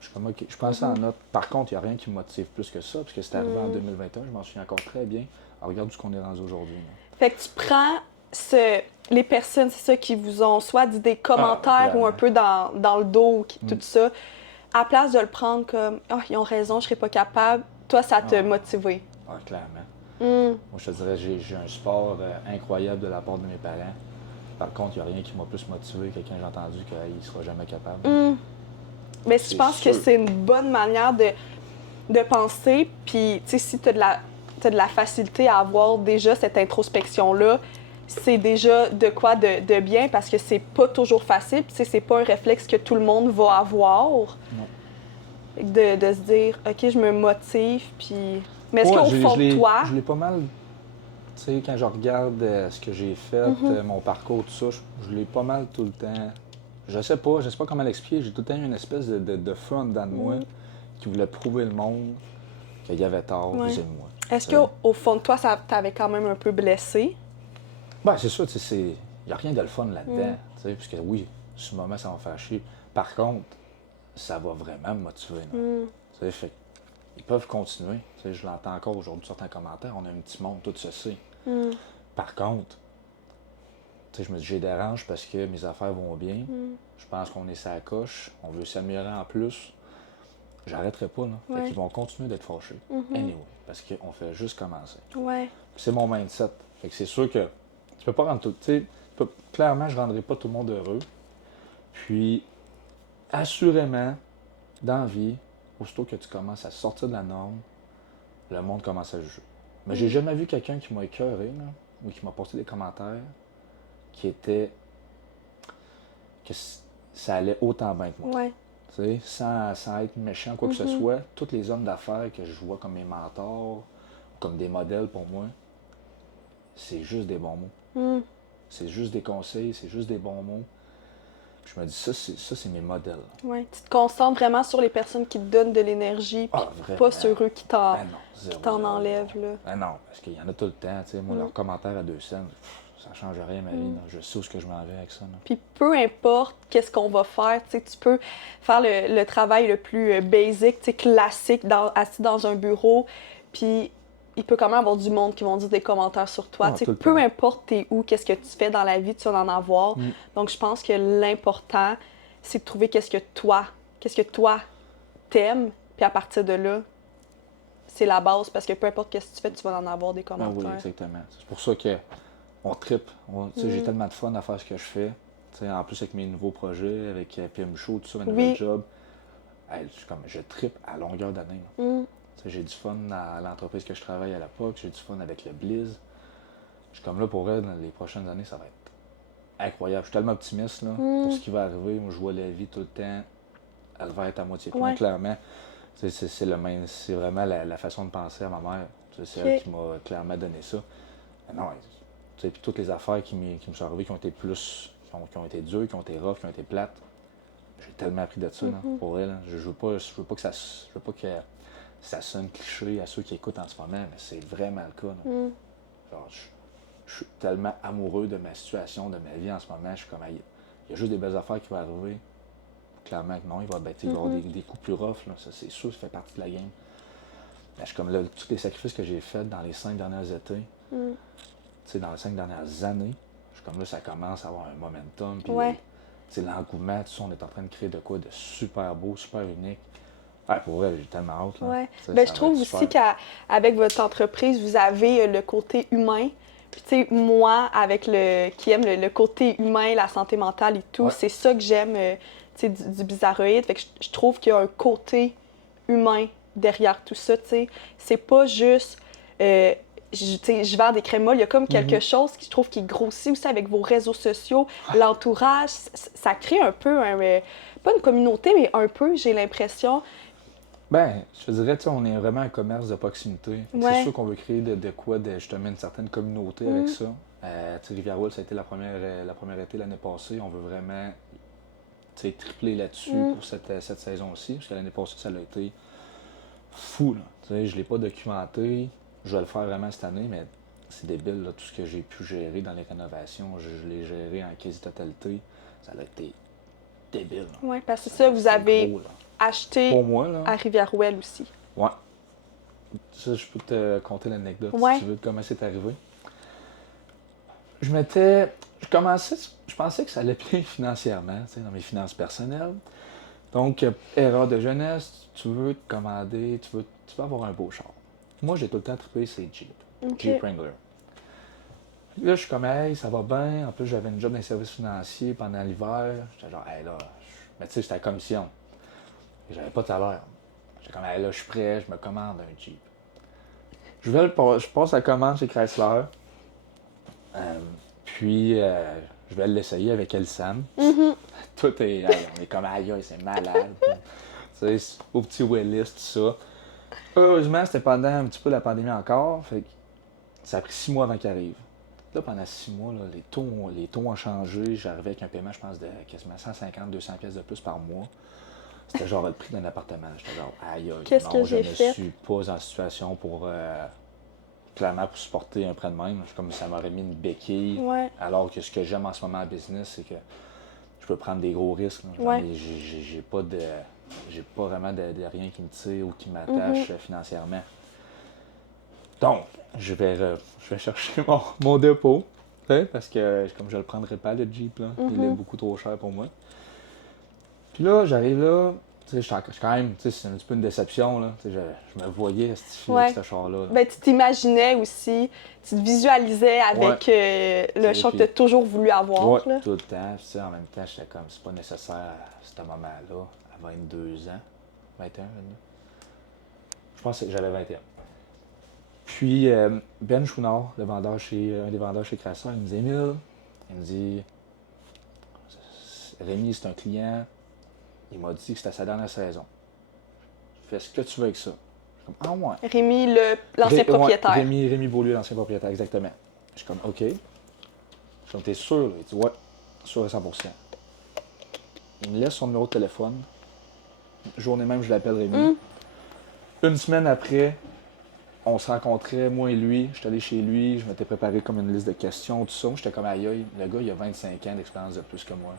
Je suis comme, ok. Je prends ça en note. Par contre, il n'y a rien qui me motive plus que ça, parce que c'est arrivé en 2021, je m'en souviens encore très bien. Alors, regarde où ce qu'on est rendu aujourd'hui. Fait que tu prends les personnes, c'est ça, qui vous ont soit dit des commentaires ou un peu dans le dos, tout ça, à place de le prendre comme, ils ont raison, je serais pas capable, toi, ça t'a motivé. Ah, clairement. Moi, je te dirais, j'ai un support incroyable de la part de mes parents. Par contre, il n'y a rien qui m'a plus motivé que quelqu'un j'ai entendu qu'il ne sera jamais capable. Mais je pense que c'est une bonne manière de penser. Puis, tu sais, si tu as de la facilité à avoir déjà cette introspection-là, c'est déjà de quoi de bien parce que c'est pas toujours facile. Puis, tu sais, c'est pas un réflexe que tout le monde va avoir. Non. De se dire, OK, je me motive, puis... Mais est-ce qu'au fond de toi... Je l'ai pas mal... Tu sais, quand je regarde ce que j'ai fait, mon parcours, tout ça, je l'ai pas mal tout le temps... je sais pas comment l'expliquer. J'ai tout le temps eu une espèce de feu en dedans de moi qui voulait prouver le monde qu'il y avait tort vis-à-vis de moi. Est-ce qu'au fond de toi, ça t'avait quand même un peu blessé? Ben, c'est ça, tu sais, il n'y a rien de le fun là-dedans, tu sais, puisque oui, sur le moment, ça va faire chier. Par contre, ça va vraiment me motiver, là. Tu sais, fait ils peuvent continuer. Tu sais, je l'entends encore aujourd'hui sur certains commentaires, on a un petit monde, tout ceci. Par contre, tu sais, je me dis, j'ai dérange parce que mes affaires vont bien. Je pense qu'on est sa coche, on veut s'améliorer en plus. J'arrêterai pas, là. Fait qu'ils vont continuer d'être fâchés. Anyway, parce qu'on fait juste commencer. Ouais. C'est mon mindset. Fait que c'est sûr que tu peux pas rendre tout. Clairement, je ne rendrai pas tout le monde heureux. Puis, assurément, dans la vie, aussitôt que tu commences à sortir de la norme, le monde commence à juger. Mais j'ai jamais vu quelqu'un qui m'a écœuré, là, ou qui m'a posté des commentaires qui étaient que ça allait autant bien que moi. Ouais. Tu sais, sans être méchant, quoi que ce soit, tous les hommes d'affaires que je vois comme mes mentors, comme des modèles pour moi, c'est juste des bons mots. C'est juste des conseils, c'est juste des bons mots. Puis je me dis, ça, c'est mes modèles. Ouais. Tu te concentres vraiment sur les personnes qui te donnent de l'énergie, puis pas sur eux qui t'en enlèvent. Là. Ben non, parce qu'il y en a tout le temps. Tu sais, moi, leurs commentaires à 2 cents, ça ne change rien à ma vie. Là. Je sais où ce que je m'en vais avec ça. Là. Puis peu importe qu'est-ce qu'on va faire, tu peux faire le travail le plus basic, classique, assis dans un bureau, puis il peut quand même avoir du monde qui vont dire des commentaires sur toi. Peu importe t'es où, qu'est-ce que tu fais dans la vie, tu vas en avoir. Donc, je pense que l'important, c'est de trouver qu'est-ce que toi t'aimes, puis à partir de là, c'est la base, parce que peu importe ce que tu fais, tu vas en avoir des commentaires. Oui, exactement. C'est pour ça qu'on trippe. J'ai tellement de fun à faire ce que je fais. En plus, avec mes nouveaux projets, avec PM Show, tout ça, mes nouveaux jobs, je trippe à longueur d'année. J'ai du fun à l'entreprise que je travaille à l'époque, j'ai du fun avec le Blizz. Je suis comme là pour elle, dans les prochaines années, ça va être incroyable. Je suis tellement optimiste là, pour ce qui va arriver. Moi, je vois la vie tout le temps. Elle va être à moitié pleine, clairement. C'est vraiment la façon de penser à ma mère. C'est elle qui m'a clairement donné ça. Mais non, puis toutes les affaires qui me sont arrivées qui ont été qui ont été dures, qui ont été rough, qui ont été plates. J'ai tellement appris de ça là, pour elle. Hein. Je veux pas que ça sonne cliché à ceux qui écoutent en ce moment, mais c'est vraiment le cas. Genre, je suis tellement amoureux de ma situation, de ma vie en ce moment. Je suis comme, il y a juste des belles affaires qui vont arriver. Clairement que non, il va y avoir des coups plus rough. Là. Ça, c'est sûr, ça fait partie de la game. Mais je suis comme là, tous les sacrifices que j'ai faits dans les 5 dernières étés, dans les 5 dernières années, je suis comme là, ça commence à avoir un momentum. Puis l'engouement, tout ça, on est en train de créer de quoi de super beau, super unique. Pour vrai, j'ai tellement hâte. Là. Ouais. Je trouve aussi qu'avec votre entreprise, vous avez le côté humain. Puis, tu sais, moi, qui aime le côté humain, la santé mentale et tout, c'est ça que j'aime du Bizarroïde. Fait que je trouve qu'il y a un côté humain derrière tout ça. T'sais. C'est pas juste. Je vends des crémas, il y a comme quelque chose qui je trouve qui grossit aussi avec vos réseaux sociaux, l'entourage. Ça crée un peu, pas une communauté, mais un peu, j'ai l'impression. Ben, je te dirais, on est vraiment un commerce de proximité. C'est sûr qu'on veut créer de quoi, justement, une certaine communauté avec ça. Rivière-Ouelle, ça a été la première été l'année passée. On veut vraiment tripler là-dessus pour cette saison-ci, parce que l'année passée, ça a été fou. Là. Je ne l'ai pas documenté. Je vais le faire vraiment cette année, mais c'est débile, là, tout ce que j'ai pu gérer dans les rénovations. Je l'ai géré en quasi-totalité. Ça a été débile. Oui, parce que ça, vous avez gros, acheté pour moi, là, à Rivière-Ouelle aussi. Oui. Ça, je peux te conter l'anecdote si tu veux, comment c'est arrivé. Je pensais que ça allait bien financièrement, dans mes finances personnelles. Donc, erreur de jeunesse, tu veux te commander, tu veux avoir un beau char. Moi, j'ai tout le temps trippé ces Jeep. Jeep Wrangler. Là, je suis comme, hey, ça va bien. En plus, j'avais une job dans les services financiers pendant l'hiver. J'étais genre, hey, là, mais tu sais, j'étais à commission. Et j'avais pas de salaire. J'étais comme, hey, là, je suis prêt, je me commande un Jeep. Je passe la commande chez Chrysler. Puis, je vais l'essayer avec Elsam. Tout est, on est comme, aïe, c'est malade. Tu sais, au petit Willis, tout ça. Heureusement, c'était pendant un petit peu la pandémie encore. Fait que ça a pris 6 mois avant qu'il arrive. Là, pendant 6 mois, là, les taux ont changé. J'arrivais avec un paiement, je pense, de quasiment 150-200 pièces de plus par mois. C'était genre le prix d'un appartement. J'étais genre, aïe, Qu'est-ce non, que je j'ai ne fait? suis pas en situation pour, clairement, pour supporter un prêt de même. Comme ça m'aurait mis une béquille. Ouais. Alors que ce que j'aime en ce moment en business, c'est que je peux prendre des gros risques. Là. Ouais. Mais j'ai pas vraiment de rien qui me tire ou qui m'attache financièrement. Donc, je vais chercher mon dépôt, parce que comme je le prendrai pas, le Jeep, là, il est beaucoup trop cher pour moi. Puis là, j'arrive là, tu sais, je suis quand même, tu sais, c'est un petit peu une déception, là. Tu sais, je me voyais avec ce char-là. Là. Ben, tu t'imaginais aussi, tu te visualisais avec le char que tu as toujours voulu avoir. Ouais, là. tout le temps. Puis, tu sais, en même temps, j'étais comme, c'est pas nécessaire à ce moment-là, à 22 ans. 21, je pense que j'avais 21. Puis, Ben Chouinard, un des vendeurs chez Crasseur, il me dit, Émile, il me dit, Rémi, c'est un client, il m'a dit que c'était sa dernière saison. Fais ce que tu veux avec ça. Je suis comme, ah ouais. Rémi, l'ancien propriétaire. Ouais, Rémi Beaulieu, l'ancien propriétaire, exactement. Je suis comme, OK. Je suis comme, t'es sûr? Il dit, ouais, sûr à 100%. Il me laisse son numéro de téléphone. Journée même, je l'appelle Rémi. Une semaine après, on se rencontrait, moi et lui. J'étais allé chez lui, je m'étais préparé comme une liste de questions, tout ça. J'étais comme aïe, le gars, il a 25 ans d'expérience de plus que moi.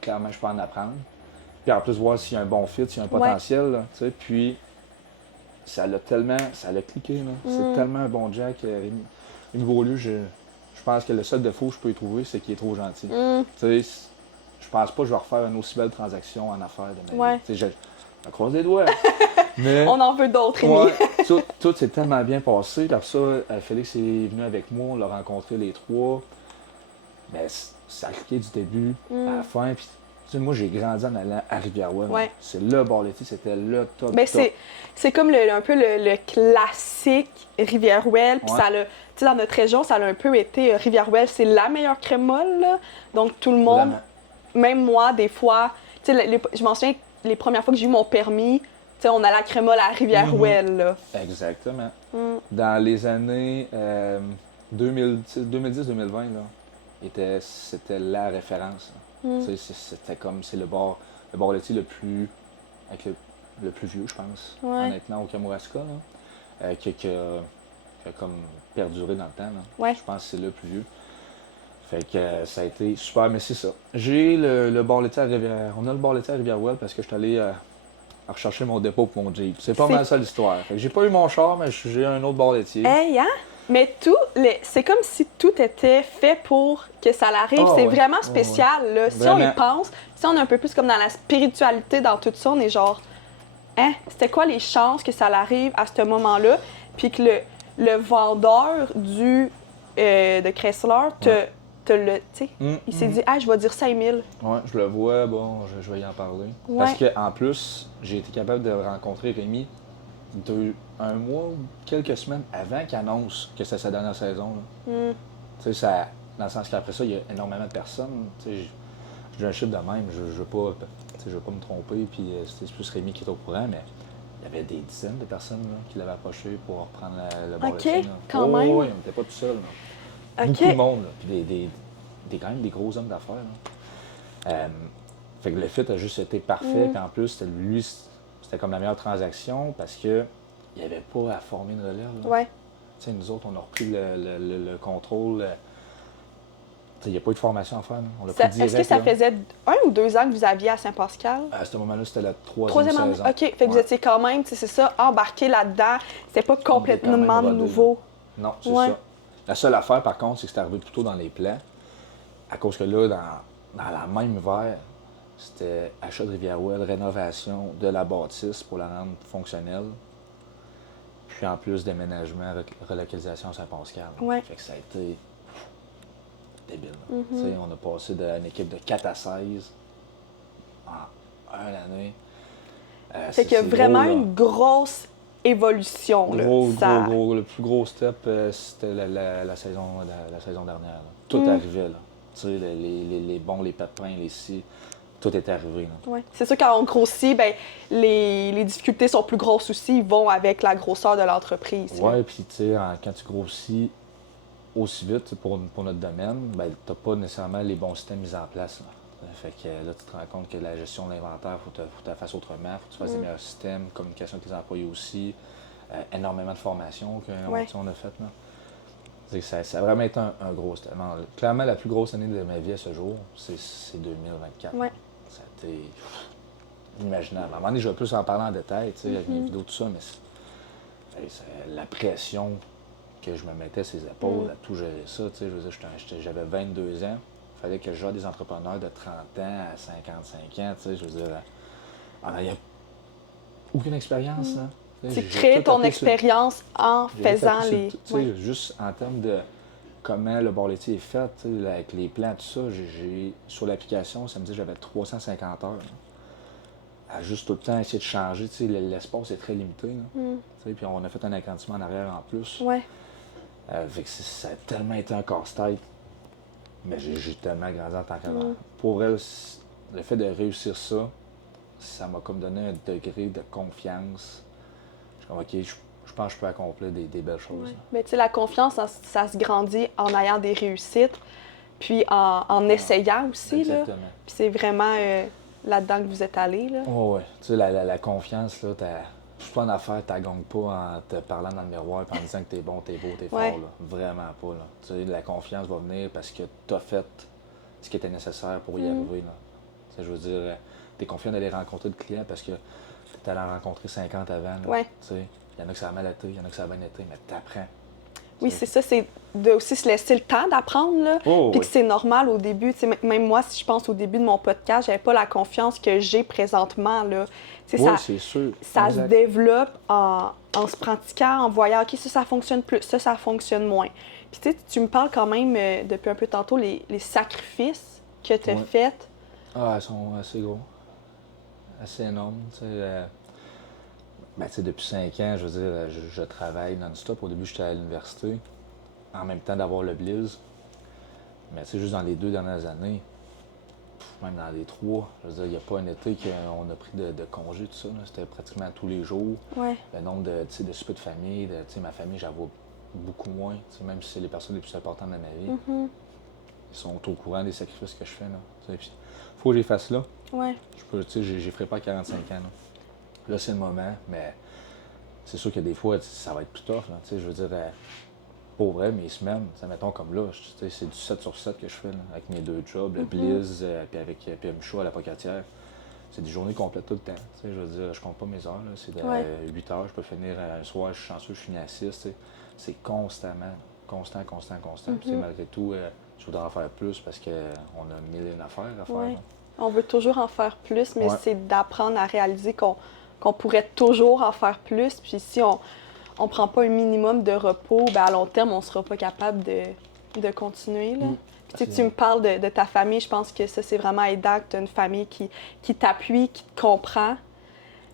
Clairement, je peux en apprendre. Puis en plus, voir s'il y a un bon fit, s'il y a un potentiel. Là, puis, ça l'a cliqué. Là. C'est tellement un bon Jack. Rémi Beaulieu, je pense que le seul défaut que je peux y trouver, c'est qu'il est trop gentil. Tu sais, je pense pas que je vais refaire une aussi belle transaction en affaires de ma vie. Tu sais, je me croise les doigts. Mais, on en veut d'autres, Rémi. Tout s'est tellement bien passé. Puis après ça, Félix est venu avec moi, on l'a rencontré les trois. Mais ça a cliqué du début à la fin. Puis, tu sais, moi, j'ai grandi en allant à Rivière-Ouelle. C'est le bar laitier, c'était le top. Ben, c'est comme un peu le classique Rivière-Ouelle. Puis ça l'a, tu sais, dans notre région, ça a un peu été Rivière-Ouelle, c'est la meilleure crème molle. Là. Donc tout le monde, même moi, des fois, tu sais, je m'en souviens, les premières fois que j'ai eu mon permis, tu sais, on allait à la crème molle à Rivière-Ouelle. Là. Exactement. Dans les années 2010-2020, c'était la référence. C'était comme, c'est le bar laitier le plus vieux, je pense, honnêtement, au Kamouraska, qui a comme perduré dans le temps. Là. Je pense que c'est le plus vieux. Fait que ça a été super, mais c'est ça. J'ai le bar laitier à Rivière. On a le bar laitier à Rivière-Ouelle parce que je suis allé à rechercher mon dépôt pour mon Jeep. C'est pas mal ça l'histoire. Fait que j'ai pas eu mon char, mais j'ai un autre bar laitier. Hey, hein? Mais c'est comme si tout était fait pour que ça l'arrive. C'est vraiment spécial. Là. Si on y pense, si on est un peu plus comme dans la spiritualité, dans tout ça, on est genre, hein? C'était quoi les chances que ça l'arrive à ce moment-là? Puis que le vendeur de Chrysler il s'est dit, je vais dire ça à Émile. Ouais, je le vois, bon, je vais y en parler. Parce qu'en plus, j'ai été capable de rencontrer Rémi un mois ou quelques semaines avant qu'il annonce que c'est sa dernière saison. Tu sais, ça, dans le sens qu'après ça, il y a énormément de personnes. Tu sais, j'ai un chiffre de même, je veux pas me tromper, puis c'est plus Rémi qui est au courant, mais il y avait des dizaines de personnes là, qui l'avaient approché pour reprendre le bar laitier. Quand même. Oui, on n'était pas tout seul. Beaucoup de monde, là, puis quand même des gros hommes d'affaires. Fait que le fit a juste été parfait, puis en plus, c'était comme la meilleure transaction parce que il n'y avait pas à former une relève. Là. Tu sais, nous autres, on a repris le contrôle. Il n'y a pas eu de formation à faire. Là. On l'a pris direct. Est-ce que ça faisait 1 ou 2 ans que vous aviez à Saint-Pascal? À ce moment-là, c'était la troisième saison. OK. Fait que vous étiez quand même, c'est ça, embarqué là-dedans. C'était pas complètement nouveau. Non, c'est ça. La seule affaire, par contre, c'est que c'est arrivé plutôt dans les plans. À cause que là, dans la même hiver, c'était achat de Rivière-Ouelle, rénovation de la bâtisse pour la rendre fonctionnelle. Puis en plus, déménagement, relocalisation à Saint-Pascal. Fait que ça a été débile. On a passé d'une équipe de 4 à 16 en 1 année. Fait qu'il y a vraiment une grosse évolution. Le plus gros step, c'était la saison dernière. Là. Tout arrivait. Là. Tu sais, les bons, les pépins, les scies, tout est arrivé. C'est sûr, quand on grossit, ben, les difficultés sont plus grosses aussi. Ils vont avec la grosseur de l'entreprise. Oui, puis tu sais, quand tu grossis, aussi vite pour notre domaine, ben, tu n'as pas nécessairement les bons systèmes mis en place. Là. Fait que là, tu te rends compte que la gestion de l'inventaire, il faut que tu la fasses autrement, il faut que tu fasses des meilleurs systèmes, communication avec les employés aussi, énormément de formations qu'on a faites. Ça a vraiment été un gros step. Clairement, la plus grosse année de ma vie à ce jour, c'est 2024. Ouais. Ça a été inimaginable. À un moment donné, je vais plus en parler en détail, avec mes vidéos, tout ça, mais la pression que je me mettais sur les épaules à tout gérer ça. Je veux dire, j'avais 22 ans. Il fallait que je gère des entrepreneurs de 30 ans à 55 ans. Je veux dire, il n'y a aucune expérience. Là. Tu crées ton expérience en faisant les... Juste en termes de comment le bord laitier est fait, avec les plans, tout ça, sur l'application, ça me dit que j'avais 350 heures. Là, à juste tout le temps essayer de changer. L'espace est très limité. Puis on a fait un agrandissement en arrière en plus. Ouais. Ça a tellement été un casse-tête. Mais j'ai tellement grandi en tant qu'avant. Pour elle, le fait de réussir ça, ça m'a comme donné un degré de confiance. Je suis comme, OK, je pense que je peux accomplir des belles choses. Ouais. Mais tu sais, la confiance, ça se grandit en ayant des réussites, puis en essayant aussi. Exactement. Là. Puis c'est vraiment là-dedans que vous êtes allés. Oui. Tu sais, la confiance, là, je suis pas en affaire, tu la gagnes pas en te parlant dans le miroir et en disant que t'es bon, t'es beau, t'es fort. Là. Vraiment pas. Là. Tu sais, la confiance va venir parce que tu as fait ce qui était nécessaire pour y arriver. Là. Tu sais, je veux dire, tu es confiant d'aller rencontrer le client parce que tu allé en rencontrer 50 avant. Là. Tu sais, il y en a que ça a mal été, il y en a que ça a bien été, mais tu apprends. Oui, c'est ça, c'est de aussi se laisser le temps d'apprendre, là. Puis que c'est normal au début. Même moi, si je pense au début de mon podcast, j'avais pas la confiance que j'ai présentement, là. Oui, c'est sûr. Ça se développe en se pratiquant, en voyant, OK, ça fonctionne plus, ça fonctionne moins. Puis tu me parles quand même, depuis un peu tantôt, les sacrifices que tu as faits. Ah, ils sont assez gros. Assez énormes, tu sais. Depuis 5 ans, je veux dire, je travaille non-stop. Au début, j'étais à l'université, en même temps d'avoir le Blizz. Mais juste dans les 2 dernières années, même dans les 3, je veux dire, il n'y a pas un été qu'on a pris de congé, tout ça. C'était pratiquement tous les jours. Ouais. Le nombre de soupers de famille, ma famille, j'en vois beaucoup moins, même si c'est les personnes les plus importantes de ma vie. Ils sont au courant des sacrifices que je fais. Il faut que je les fasse là. Ouais. Je ne ferai pas 45 ans. Là, c'est le moment, mais c'est sûr que des fois, ça va être plus tough. Là, je veux dire, pour vrai, mes semaines, mettons comme là, c'est du 7 sur 7 que je fais là, avec mes 2 jobs, le Blizz, puis avec Michaud à la pocatière. C'est des journées complètes tout le temps. Je veux dire, je compte pas mes heures. Là, c'est de 8 heures, je peux finir un soir, je suis chanceux, je finis à 6. C'est constamment, constant. Puis malgré tout, je voudrais en faire plus parce qu'on a 1000 affaires à faire. Ouais. On veut toujours en faire plus, mais c'est d'apprendre à réaliser qu'on pourrait toujours en faire plus. Puis si on ne prend pas un minimum de repos, à long terme, on ne sera pas capable de continuer. Là. Puis, tu me parles de ta famille, je pense que ça, c'est vraiment aidant, que tu as une famille qui t'appuie, qui te comprend.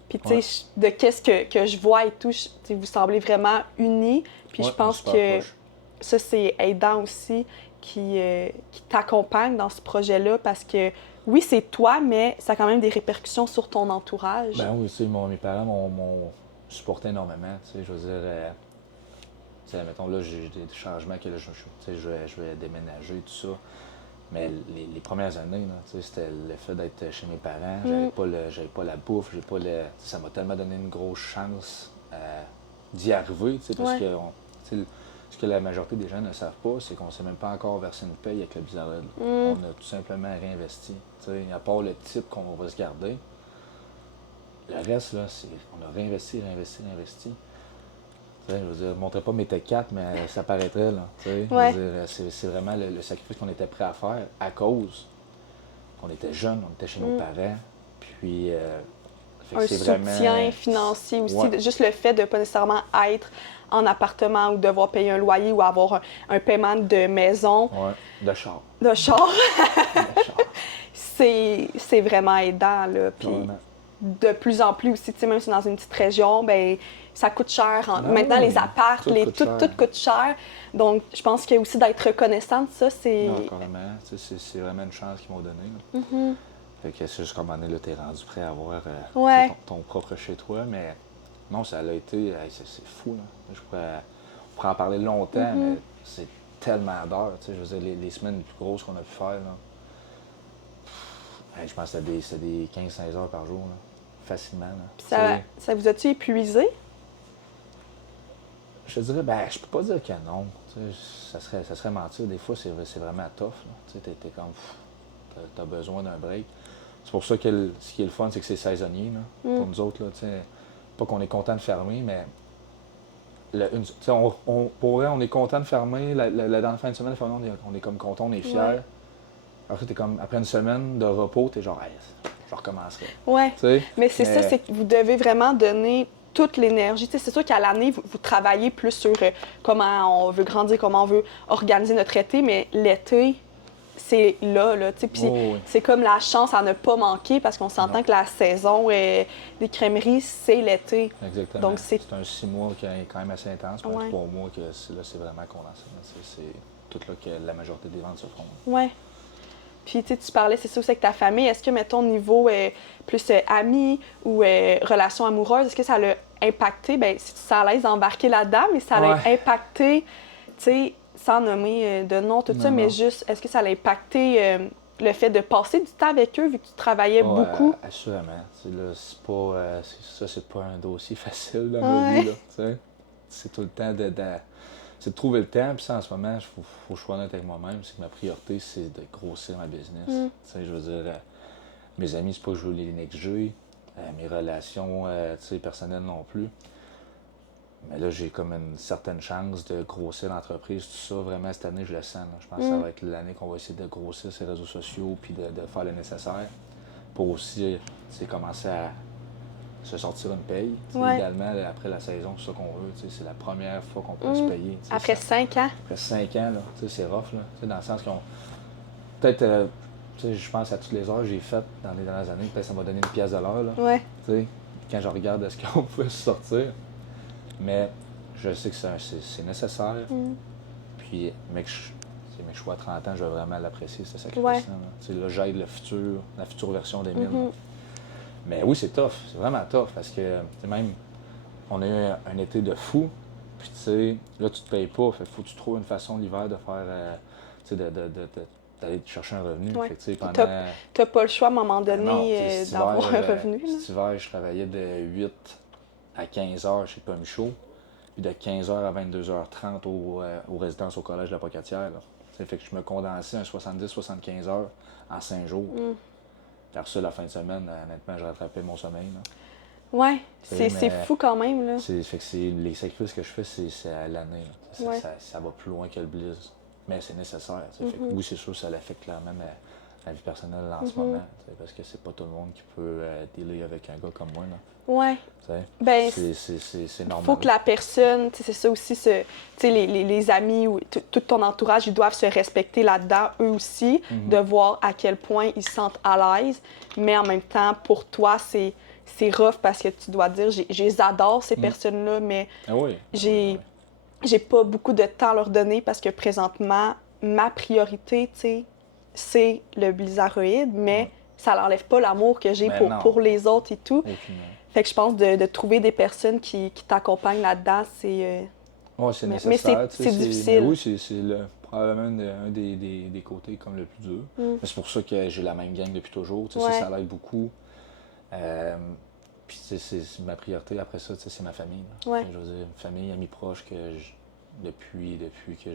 Puis tu sais, de qu'est-ce que je vois et tout, vous semblez vraiment unis. Puis je pense que ça, c'est aidant aussi, qui t'accompagne dans ce projet-là, parce que oui, c'est toi, mais ça a quand même des répercussions sur ton entourage. Ben oui, mes parents m'ont supporté énormément. Je veux dire, mettons là, j'ai des changements que là, je vais déménager, tout ça. Mais les premières années, c'était le fait d'être chez mes parents. J'avais pas la bouffe, ça m'a tellement donné une grosse chance d'y arriver, parce que ce que la majorité des gens ne savent pas, c'est qu'on ne s'est même pas encore versé une paye avec le Bizarre. On a tout simplement réinvesti. À part le type qu'on va se garder, le reste, là, on a réinvesti. Je veux dire, je ne montrerai pas mes T4, mais ça paraîtrait. Là, je veux dire, c'est vraiment le sacrifice qu'on était prêt à faire à cause qu'on était jeunes, on était chez nos parents. Puis, un soutien financier aussi. Juste le fait de ne pas nécessairement être en appartement ou devoir payer un loyer ou avoir un paiement de maison. Oui, de char. De char. C'est vraiment aidant. Là. Puis, de plus en plus aussi, même si c'est dans une petite région, ça coûte cher. Maintenant, les apparts, tout coûte cher. Donc, je pense qu'il y a aussi d'être reconnaissant de ça. Non, carrément. C'est vraiment une chance qu'ils m'ont donnée. Fait que c'est juste comme tu es rendu prêt à avoir ton propre chez toi. Mais non, ça a été. C'est fou. Là. On pourrait en parler longtemps, mais tellement d'heures. Je veux dire, les semaines les plus grosses qu'on a pu faire, là, je pense que c'était des 15-16 heures par jour, là, facilement. Là. Ça vous a-tu épuisé? Je te dirais, ben, je peux pas dire que non. Ça serait mentir. Des fois, c'est vraiment tough. Tu es comme, t'as besoin d'un break. C'est pour ça que ce qui est le fun, c'est que c'est saisonnier. Là, pour nous autres, là, pas qu'on est content de fermer, mais pour vrai, on est content de fermer. Dans la fin de semaine, on est comme content, on est fiers. Ouais. Après, t'es comme, après une semaine de repos, t'es genre, hey, je recommencerai. Oui, mais c'est ça, c'est que vous devez vraiment donner toute l'énergie. C'est sûr qu'à l'année, vous travaillez plus sur comment on veut grandir, comment on veut organiser notre été, mais l'été, c'est là, puis c'est comme la chance à ne pas manquer parce qu'on s'entend que la saison des crèmeries, c'est l'été. Exactement. Donc, c'est un 6 mois qui est quand même assez intense, puis un 3 mois que là, c'est vraiment condensé. C'est tout là que la majorité des ventes se font. Oui. Puis tu parlais, c'est ça aussi avec ta famille. Est-ce que, mettons, niveau plus amis ou relations amoureuses, est-ce que ça l'a impacté? Bien, si tu es à l'aise d'embarquer là-dedans, mais ça l'a impacté, tu sais, sans nommer de nom, tout ça, mais juste, est-ce que ça l'a impacté le fait de passer du temps avec eux vu que tu travaillais beaucoup? Assurément. Là, c'est pas un dossier facile dans ma vie, là, c'est tout le temps c'est de trouver le temps. Puis ça, en ce moment, il faut que je sois honnête avec moi-même. C'est que ma priorité, c'est de grossir ma business. Je veux dire, mes amis, c'est pas que je veux les négliger. Mes relations personnelles non plus. Mais là, j'ai comme une certaine chance de grossir l'entreprise. Tout ça, vraiment, cette année, je le sens. Là. Je pense que ça va être l'année qu'on va essayer de grossir ces réseaux sociaux puis de faire le nécessaire pour aussi commencer à se sortir une paye. Idéalement, après la saison, c'est ça qu'on veut. C'est la première fois qu'on peut se payer. Après 5 ans? Après 5 ans, c'est rough. Là, dans le sens qu'on. Peut-être, je pense à toutes les heures que j'ai faites dans les dernières années. Peut-être que ça m'a donné une pièce de l'heure. Là, quand je regarde ce qu'on peut se sortir. Mais je sais que c'est nécessaire. Puis, mec, je suis à 30 ans, je vais vraiment l'apprécier, ce sacrifice-là. Là, j'aide la future version d'Émile. Mais oui, c'est tough. C'est vraiment tough parce que même, on a eu un été de fou. Puis, tu sais, là, tu te payes pas. Fait faut que tu trouves une façon l'hiver de faire, d'aller te chercher un revenu. Ouais. Fait que, t'as pas le choix à un moment donné d'avoir un revenu. Cet hiver, je travaillais de 8 à 15 heures chez Pomichaud. Puis de 15h à 22h30 aux résidences au Collège de la Pocatière. Ça fait que je me condensais un 70-75 heures en 5 jours. Car ça, la fin de semaine, honnêtement, je rattrapais mon sommeil. Oui, c'est fou quand même. Là. Fait que les sacrifices que je fais, c'est à l'année. Ça va plus loin que le Blizz. Mais c'est nécessaire. Fait que, oui, c'est sûr, ça l'affecte clairement ma vie personnelle en ce moment. Parce que c'est pas tout le monde qui peut dealer avec un gars comme moi. Oui. Ben, c'est normal. Il faut que la personne, c'est ça aussi, les amis ou tout ton entourage, ils doivent se respecter là-dedans, eux aussi, de voir à quel point ils se sentent à l'aise. Mais en même temps, pour toi, c'est rough parce que tu dois dire, je les adore, ces personnes-là, mais j'ai pas beaucoup de temps à leur donner parce que présentement, ma priorité, c'est le blizzardoïde, mais ça n'enlève pas l'amour que j'ai pour les autres et tout. Fait que je pense de trouver des personnes qui t'accompagnent là-dedans, c'est... Oui, c'est nécessaire. Mais c'est difficile. Oui, c'est probablement un des côtés comme le plus dur. Mais c'est pour ça que j'ai la même gang depuis toujours. Ça l'aide beaucoup. Puis c'est ma priorité après ça, c'est ma famille. Je veux dire, famille, amis proches que depuis que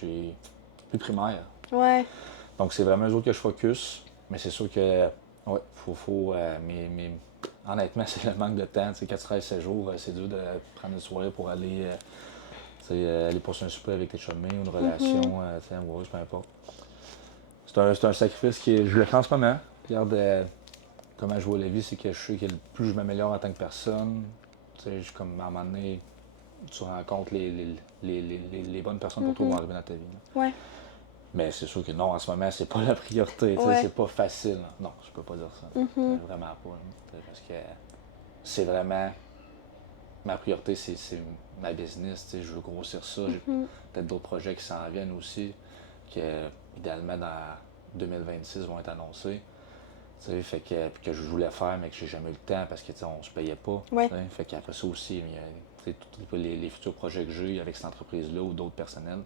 j'ai plus primaire. Ouais. Donc c'est vraiment eux autres que je focus. Mais c'est sûr que honnêtement, c'est le manque de temps. Quand tu travailles 7 jours, c'est dur de prendre une soirée pour aller passer un souper avec tes chummies ou une relation amoureuse, peu importe. C'est un sacrifice que je le fais en ce moment. Regarde comment je vois la vie, c'est que je sais que plus je m'améliore en tant que personne, comme à un moment donné, tu rencontres les bonnes personnes pour toi arriver dans ta vie. Ouais. Mais c'est sûr que non, en ce moment, c'est pas la priorité. C'est pas facile. Non, je peux pas dire ça. Vraiment pas. Parce que c'est vraiment... Ma priorité, c'est ma business. Je veux grossir ça. J'ai peut-être d'autres projets qui s'en viennent aussi, qui, idéalement, dans 2026, vont être annoncés. Fait que je voulais faire, mais que j'ai jamais eu le temps parce que on se payait pas. Fait qu'après ça aussi, il y a tous les futurs projets que j'ai avec cette entreprise-là ou d'autres personnels.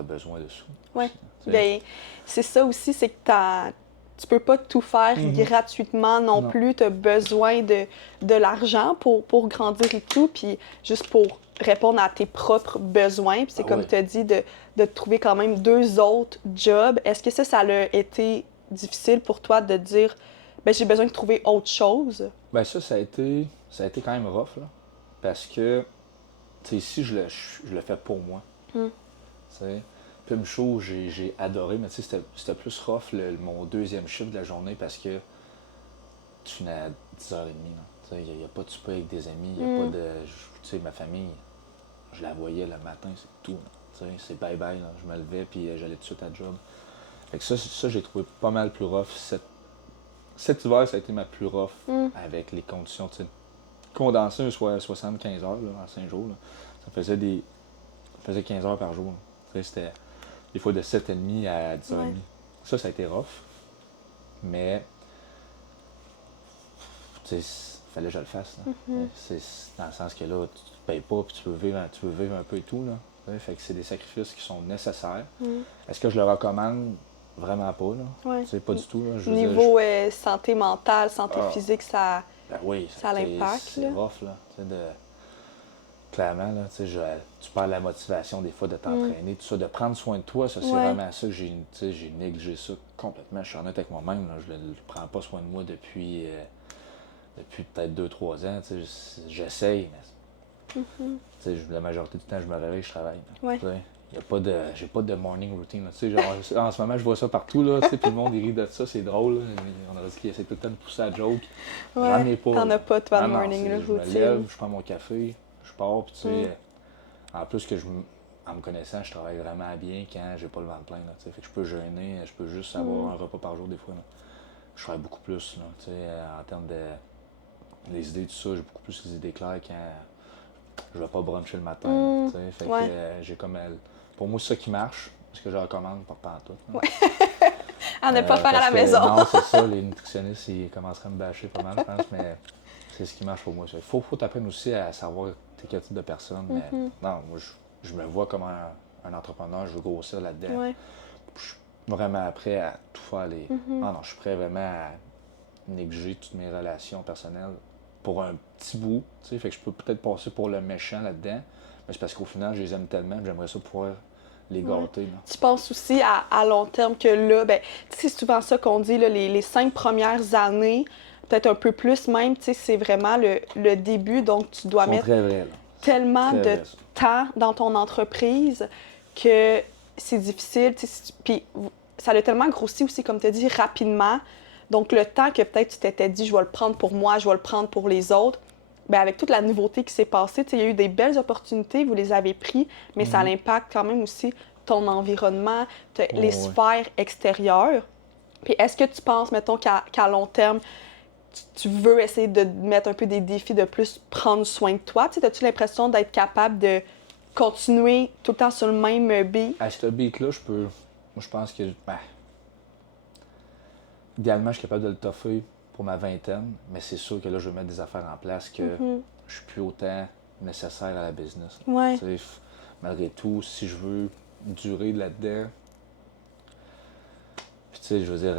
as besoin de sous. Oui. Bien, c'est ça aussi, c'est que tu peux pas tout faire gratuitement non plus. Tu as besoin de l'argent pour grandir et tout, puis juste pour répondre à tes propres besoins. Puis c'est comme tu as dit, de trouver quand même 2 autres jobs. Est-ce que ça a été difficile pour toi de dire, ben j'ai besoin de trouver autre chose? Bien ça a été quand même rough, là, parce que, tu sais, ici, je le fais pour moi. Tu sais. Puis Show, j'ai adoré, mais tu sais, c'était plus rough mon 2e chiffre de la journée parce que tu finis à 10h30. Il n'y a pas de souper avec des amis, il n'y a pas de. Tu sais, ma famille, je la voyais le matin, c'est tout. C'est bye-bye. Là. Je me levais puis j'allais tout de suite à job. Fait que ça j'ai trouvé pas mal plus rough. Cet hiver, ça a été ma plus rough avec les conditions. Condensé, soit 75 heures là, en 5 jours. Là. Ça faisait 15 heures par jour. C'était des fois de 7h30 à 10h30. Ouais. Ça a été rough. Mais il fallait que je le fasse. C'est dans le sens que là, tu te payes pas et tu veux vivre un peu et tout. Là. Fait que c'est des sacrifices qui sont nécessaires. Est-ce que je le recommande? Vraiment pas. Là. Pas du tout. Là. Niveau santé mentale, santé physique, ça, ça a l'impact. C'est rough. Là, clairement, là, tu perds la motivation des fois de t'entraîner, tout ça, de prendre soin de toi. Ça, c'est vraiment ça que j'ai négligé ça complètement. Je suis honnête avec moi-même. Là, je ne prends pas soin de moi depuis peut-être 2-3 ans. J'essaye, mais la majorité du temps, je me réveille, je travaille. J'ai pas de morning routine. Genre, en ce moment, je vois ça partout. Là, puis le monde il rit de ça, c'est drôle. Là. On a dit qu'il essaie tout le temps de pousser à joke. J'en ai pas. T'en as pas, toi, de morning routine. Je me lève, je prends mon café, je pars. Puis, en plus, en me connaissant, je travaille vraiment bien quand j'ai pas le ventre plein. Là, fait que je peux jeûner, je peux juste avoir un repas par jour des fois. Là. Je travaille beaucoup plus là, en termes de. Les idées, tout ça, j'ai beaucoup plus les idées claires quand je vais pas bruncher le matin. Fait que j'ai comme pour moi, c'est ça qui marche, ce que je recommande pas en tout. À ne pas faire à la maison. Non, c'est ça, les nutritionnistes, ils commenceraient à me bâcher pas mal, je pense, mais c'est ce qui marche pour moi. Il faut t'apprendre aussi à savoir t'es quel type de personne. Mais non, moi, je me vois comme un entrepreneur, je veux grossir là-dedans. Je suis vraiment prêt à tout faire. Non, je suis prêt vraiment à négliger toutes mes relations personnelles pour un petit bout, fait que je peux peut-être passer pour le méchant là-dedans, mais c'est parce qu'au final, je les aime tellement que j'aimerais ça pouvoir les gâter. Là. Tu penses aussi à long terme que là, c'est souvent ça qu'on dit, là, les 5 premières années, peut-être un peu plus même, c'est vraiment le début, donc tu dois mettre tellement de temps dans ton entreprise que c'est difficile, puis ça a tellement grossi aussi, comme tu as dit, rapidement. Donc, le temps que peut-être tu t'étais dit, je vais le prendre pour moi, je vais le prendre pour les autres, avec toute la nouveauté qui s'est passée, il y a eu des belles opportunités, vous les avez prises, mais ça impacte quand même aussi ton environnement, les sphères extérieures. Puis est-ce que tu penses, mettons, qu'à long terme, tu veux essayer de mettre un peu des défis de plus prendre soin de toi? As-tu l'impression d'être capable de continuer tout le temps sur le même beat? À ce beat-là, moi, je pense que... idéalement, je suis capable de le toffer pour ma vingtaine, mais c'est sûr que là, je vais mettre des affaires en place que je suis plus autant nécessaire à la business. Malgré tout, si je veux durer là-dedans, puis tu sais, je veux dire,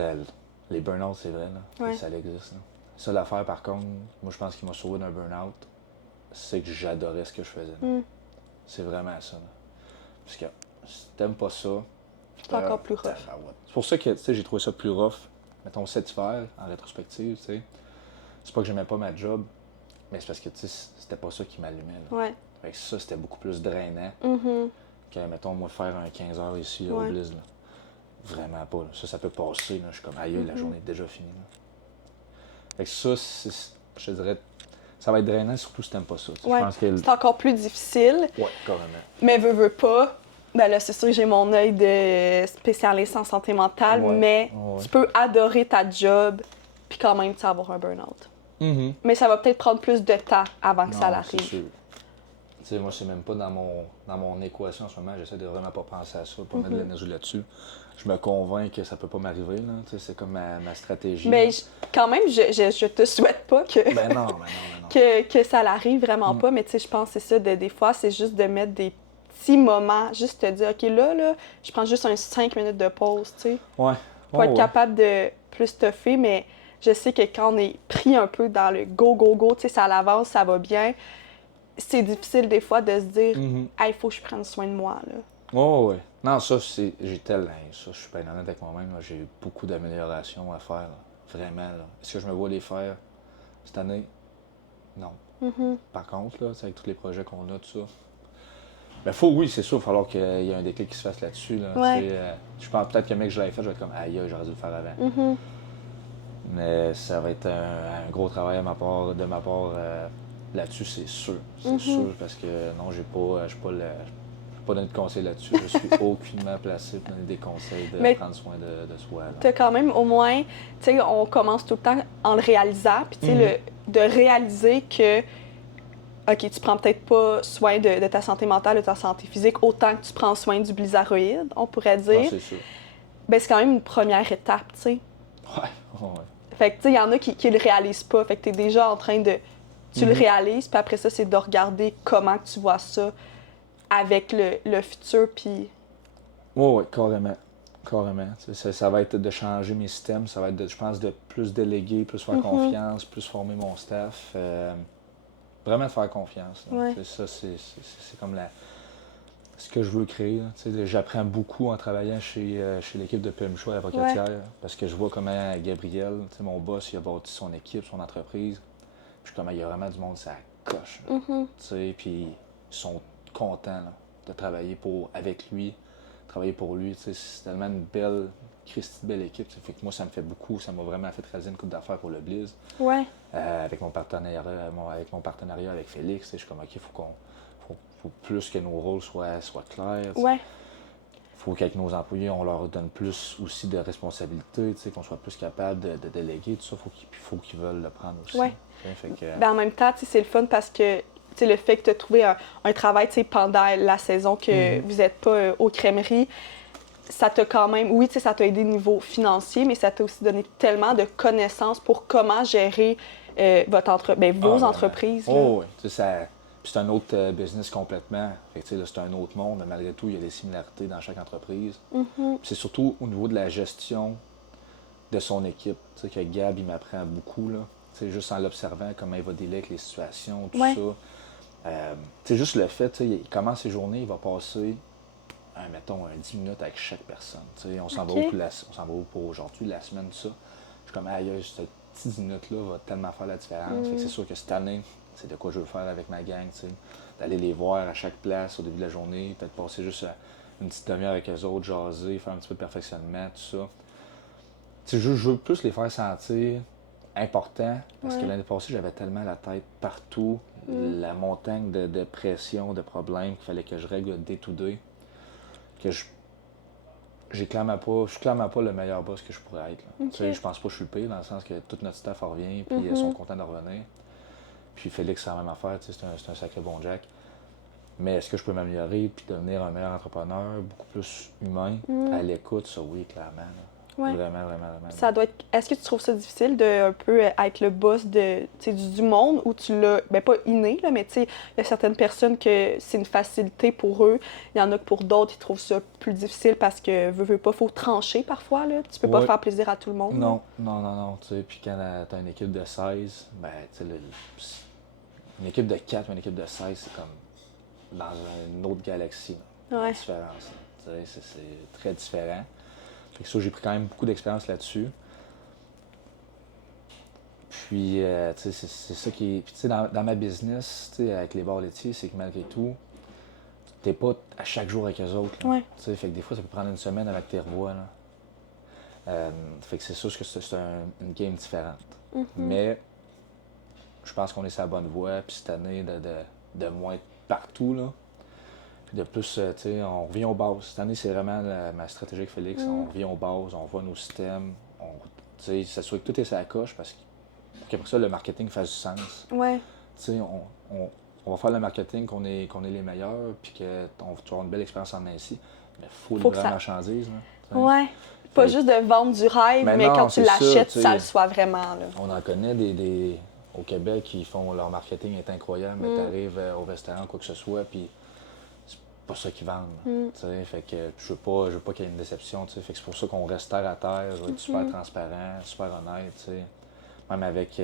les burn-out, c'est vrai, là, ça existe. Là. Ça, l'affaire, par contre, moi, je pense qu'il m'a sauvé d'un burn-out, c'est que j'adorais ce que je faisais. C'est vraiment ça. Là. Parce que si t'aimes pas ça... C'est encore plus rough. C'est pour ça que j'ai trouvé ça plus rough. Mettons, cet hiver, en rétrospective, c'est pas que j'aimais pas ma job, mais c'est parce que, c'était pas ça qui m'allumait. Fait que ça, c'était beaucoup plus drainant que, mettons, moi, faire un 15 heures ici, au Blizz, là. Vraiment pas. Là. Ça peut passer, là. Je suis comme, aïe, la journée est déjà finie, là. Fait que ça, je te dirais, ça va être drainant, surtout si t'aimes pas ça. Je pense que c'est encore plus difficile. Ouais, carrément. Mais veux pas. Ben là, c'est sûr que j'ai mon œil de spécialiste en santé mentale, mais tu peux adorer ta job puis quand même avoir un burn-out. Mais ça va peut-être prendre plus de temps avant que ça arrive. C'est sûr. Moi, c'est même pas dans mon équation en ce moment. J'essaie de vraiment pas penser à ça, pas mettre de l'énergie là-dessus. Je me convainc que ça peut pas m'arriver. Là. C'est comme ma stratégie. Mais quand même, je te souhaite pas que, non. que ça l'arrive vraiment pas. Mais je pense que c'est ça, des fois, c'est juste de mettre des petits moments, juste te dire, OK, là, je prends juste un 5 minutes de pause, tu sais. Ouais. Pour être capable de plus toffer, mais je sais que quand on est pris un peu dans le go, go, go, tu sais, ça l'avance, ça va bien, c'est difficile des fois de se dire, il faut que je prenne soin de moi, là. Oh, ouais. Non, ça, ça, je suis pas honnête avec moi-même, là, j'ai beaucoup d'améliorations à faire, là. Vraiment, là. Est-ce que je me vois les faire cette année? Non. Par contre, là, avec tous les projets qu'on a, tout ça, ben, oui, c'est sûr, il va falloir qu'il y ait un déclic qui se fasse là-dessus. Là, Ouais. je pense peut-être que le mec que je l'avais fait, je vais être comme aïe, j'aurais dû le faire avant. Mais ça va être un gros travail de ma part là-dessus, c'est sûr. C'est sûr, parce que non, je ne pas donner de conseils là-dessus. Je suis aucunement placé pour donner des conseils de prendre soin de soi. Tu as quand même au moins, tu sais, on commence tout le temps en le réalisant, puis tu sais, de réaliser que OK, tu prends peut-être pas soin de ta santé mentale, de ta santé physique, autant que tu prends soin du blizzardoïde, on pourrait dire. Ouais, c'est sûr. Ben, c'est quand même une première étape, tu sais. Ouais. Fait que, tu sais, il y en a qui le réalisent pas. Fait que tu es déjà en train de... Tu le réalises, puis après ça, c'est de regarder comment tu vois ça avec le futur, puis... Oui, carrément. Carrément. Ça va être de changer mes systèmes, ça va être, je pense, de plus déléguer, plus faire confiance, plus former mon staff. Vraiment de faire confiance. Ouais. Ça, c'est comme ce que je veux créer. J'apprends beaucoup en travaillant chez l'équipe de PM Show à la Vocatière, parce que je vois comment Gabriel, mon boss, il a bâti son équipe, son entreprise. Puis comment il y a vraiment du monde, ça coche. Puis ils sont contents là, de travailler avec lui, travailler pour lui. C'est tellement une belle, Christy, belle équipe. Fait que moi, ça me fait beaucoup. Ça m'a vraiment fait raser une coupe d'affaires pour le Blizz. Ouais. Avec mon partenariat avec Félix, je suis comme, OK, il faut plus que nos rôles soient clairs. Ouais. Il faut qu'avec nos employés, on leur donne plus aussi de responsabilités, qu'on soit plus capable de déléguer, tout ça. Il faut qu'ils veulent le prendre aussi. Ouais. Fait que... Ben, en même temps, c'est le fun parce que le fait que tu as trouvé un travail pendant la saison que vous n'êtes pas aux crèmeries, ça t'a quand même, oui, ça t'a aidé au niveau financier, mais ça t'a aussi donné tellement de connaissances pour comment gérer vos entreprises. Oh, oui, c'est un autre business complètement. C'est un autre monde, mais malgré tout, il y a des similarités dans chaque entreprise. C'est surtout au niveau de la gestion de son équipe. Que Gab, il m'apprend beaucoup, là. Juste en l'observant, comment il va dealer avec les situations, tout ça. Juste le fait, il commence ses journées, il va passer mettons, 10 minutes avec chaque personne. On s'en va où pour aujourd'hui, la semaine, tout ça. Je suis comme, aïe, cette petite 10 minutes-là va tellement faire la différence. Fait que c'est sûr que cette année, c'est de quoi je veux faire avec ma gang, d'aller les voir à chaque place au début de la journée, peut-être passer juste une petite demi-heure avec eux autres, jaser, faire un petit peu de perfectionnement, tout ça. Je veux plus les faire sentir importants, parce que l'année passée, j'avais tellement la tête partout, la montagne de pression, de problèmes qu'il fallait que je règle day to day, que je suis clairement pas le meilleur boss que je pourrais être. Je pense pas que je suis le pire, dans le sens que tout notre staff revient, puis ils sont contents de revenir. Puis Félix, c'est la même affaire, c'est un sacré bon Jack. Mais est-ce que je peux m'améliorer puis devenir un meilleur entrepreneur, beaucoup plus humain, à l'écoute, ça oui, clairement. Là. Ouais. Vraiment. Ça doit être... Est-ce que tu trouves ça difficile de un peu être le boss du monde où tu l'as, pas inné, là, mais il y a certaines personnes que c'est une facilité pour eux. Il y en a que pour d'autres, ils trouvent ça plus difficile parce que veux pas, faut trancher parfois, là. Tu peux pas faire plaisir à tout le monde. Non. Puis quand tu as une équipe de 16, une équipe de 4 ou une équipe de 16, c'est comme dans une autre galaxie. La différence. C'est très différent. Fait que ça, j'ai pris quand même beaucoup d'expérience là-dessus. Puis, c'est ça qui est... Puis, dans ma business, avec les bars laitiers, c'est que malgré tout, t'es pas à chaque jour avec eux autres. Fait que des fois, ça peut prendre une semaine avec tes revois. Fait que c'est sûr que c'est une game différente. Mais, je pense qu'on est sur la bonne voie. Puis cette année, de moins partout, là. De plus, on revient aux bases. Cette année, c'est vraiment ma stratégie avec Félix. On revient aux bases, on voit nos systèmes, s'assurer que tout est sur la coche parce qu'après ça, le marketing fasse du sens. Ouais. On va faire le marketing qu'on est les meilleurs, puis que tu vas avoir une belle expérience en main ici. Mais il faut vraiment marchandise. Ouais. Pas juste de vendre du rêve, mais quand tu l'achètes, ça le soit vraiment. Là. On en connaît des au Québec qui font leur marketing est incroyable, mais tu arrives au restaurant, quoi que ce soit, puis pas ça qu'ils vendent. Fait que je veux pas qu'il y ait une déception. Fait que c'est pour ça qu'on reste terre à terre, je vais être super transparent, super honnête. T'sais. Même avec.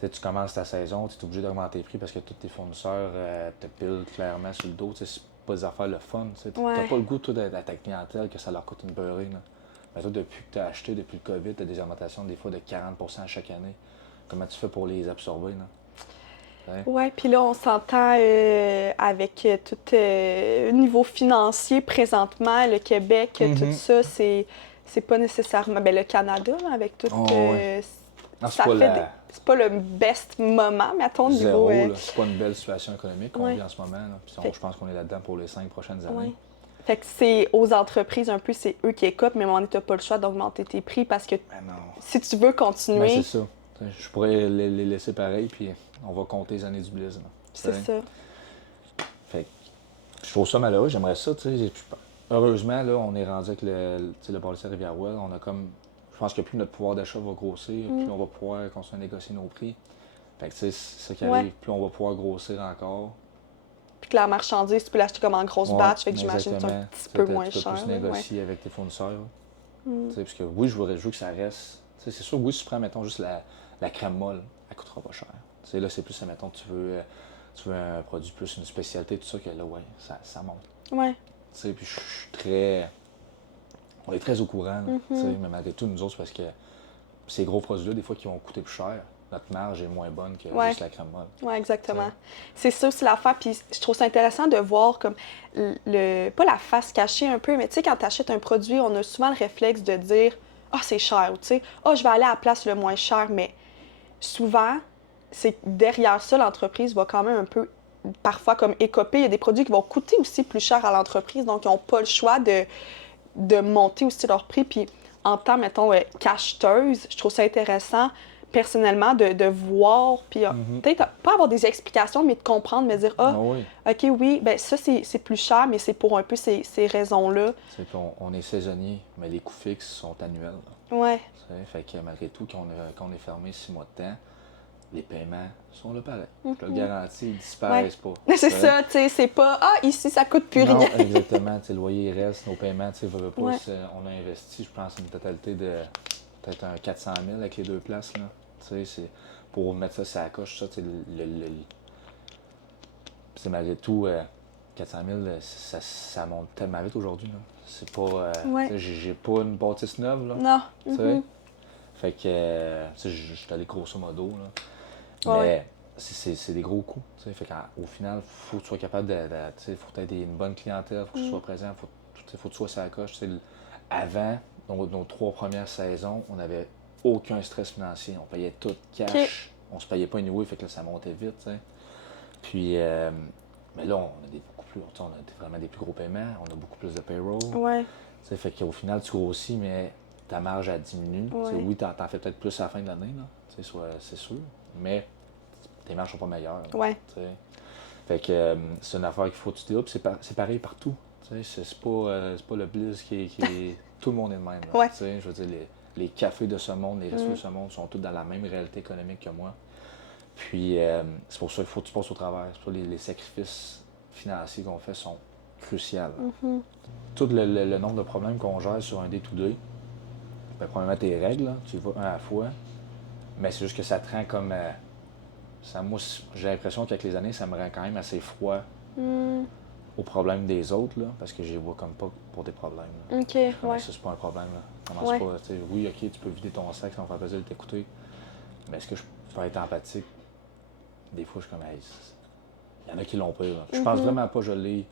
Tu commences ta saison, tu es obligé d'augmenter les prix parce que tous tes fournisseurs te pilent clairement sur le dos. C'est pas des affaires le fun. Tu n'as pas le goût, toi, à ta clientèle, que ça leur coûte une beurrée. Là. Mais toi, depuis que tu as acheté, depuis le COVID, tu as des augmentations des fois de 40% chaque année. Comment tu fais pour les absorber? Oui, puis là, on s'entend avec tout niveau financier présentement, le Québec, tout ça, c'est pas nécessairement. Ben, le Canada, là, avec tout. C'est pas le best moment, mettons, au niveau. C'est pas une belle situation économique qu'on vit en ce moment. Là. Puis je pense qu'on est là-dedans pour les 5 prochaines années. Fait que c'est aux entreprises un peu, c'est eux qui écopent, mais à un moment donné, t'as pas le choix d'augmenter tes prix parce que si tu veux continuer. Ben, c'est ça. Je pourrais les laisser pareil, puis on va compter les années du Blizz. C'est ça. Fait que je trouve ça malheureux, j'aimerais ça, tu sais. Heureusement, là, on est rendu avec le Bâtisseur Rivière-Ouelle. On a comme. Je pense que plus notre pouvoir d'achat va grossir, plus on va pouvoir continuer à négocier nos prix. Fait que, tu sais, c'est ça qui arrive, plus on va pouvoir grossir encore. Puis que la marchandise, tu peux l'acheter comme en grosse batch, fait que j'imagine que c'est un petit peu moins cher. Tu peux plus négocier avec tes fournisseurs. Parce que oui, je veux que ça reste. C'est sûr, oui, si tu prends, mettons, juste la crème molle, elle coûtera pas cher. T'sais, là, c'est plus, mettons, tu veux un produit plus une spécialité, tout ça, que là, ouais, ça monte. Ouais. Puis je suis très. On est très au courant, mais malgré tout, nous autres, parce que ces gros produits-là, des fois, qui vont coûter plus cher, notre marge est moins bonne que juste la crème molle. Oui, exactement. C'est ça aussi l'affaire. Puis je trouve ça intéressant de voir comme pas la face cachée un peu, mais tu sais, quand tu achètes un produit, on a souvent le réflexe de dire « Ah, c'est cher » ou tu sais « Ah, je vais aller à la place le moins cher », mais souvent, c'est derrière ça, l'entreprise va quand même un peu, parfois, comme écoper. Il y a des produits qui vont coûter aussi plus cher à l'entreprise, donc ils n'ont pas le choix de monter aussi leur prix. Puis en tant, mettons, qu'acheteuse, je trouve ça intéressant, personnellement, de voir, puis peut-être pas avoir des explications, mais de comprendre, me dire « Ah, OK, oui, ben ça, c'est plus cher, mais c'est pour un peu ces raisons-là. » On est saisonnier, mais les coûts fixes sont annuels. Oui. Fait que malgré tout, quand on est fermé 6 mois de temps, les paiements sont là pareil. Je te le garantis, ils ne disparaissent pas. C'est ça, tu sais, c'est pas « Ah, ici, ça coûte plus rien. » Exactement. Le loyer reste, nos paiements, tu sais, on a investi, je pense, une totalité de peut-être un 400 000 avec les 2 places. Là. C'est pour mettre ça sur la coche, ça, c'est malgré tout, 400 000, ça monte tellement vite aujourd'hui. C'est pas. J'ai pas une bâtisse neuve. Là, non. Fait que, je suis allé grosso modo. Là. Mais c'est des gros coûts. Fait qu'au final, il faut que tu sois capable il faut que tu aies une bonne clientèle, il faut que tu sois présent, il faut que tu sois sur la coche. Avant, nos 3 premières saisons, on n'avait aucun stress financier. On payait tout cash. Okay. On se payait pas anyway, fait que là, ça montait vite. T'sais. Puis, mais là, on a vraiment des plus gros paiements, on a beaucoup plus de payroll. Ouais. Fait qu'au final, tu grossis, mais ta marge, elle diminue. Oui, t'en fais peut-être plus à la fin de l'année, c'est sûr, mais tes marges sont pas meilleures. Ouais. Fait que c'est une affaire qu'il faut que tu te dis, c'est pareil partout. C'est pas le Blizz qui est... Tout le monde est le même. Ouais. Je veux dire, les cafés de ce monde, les restos de ce monde sont tous dans la même réalité économique que moi. Puis c'est pour ça qu'il faut que tu passes au travers. C'est pour ça que les sacrifices financiers qu'on fait sont cruciaux. Tout le nombre de problèmes qu'on gère sur un day-to-day, ben, premièrement, tes règles, là, tu y vas un à la fois, mais c'est juste que ça te rend comme... moi, j'ai l'impression qu'avec les années, ça me rend quand même assez froid aux problèmes des autres, là, parce que je les vois comme pas pour des problèmes. Là. OK, Ça, c'est pas un problème. Là. Commence pas, oui, OK, tu peux vider ton sac, ça va me faire plaisir de t'écouter, mais est-ce que je peux être empathique? Des fois, je suis comme, hey, il y en a qui l'ont pris. Là. Je pense vraiment pas que je l'ai.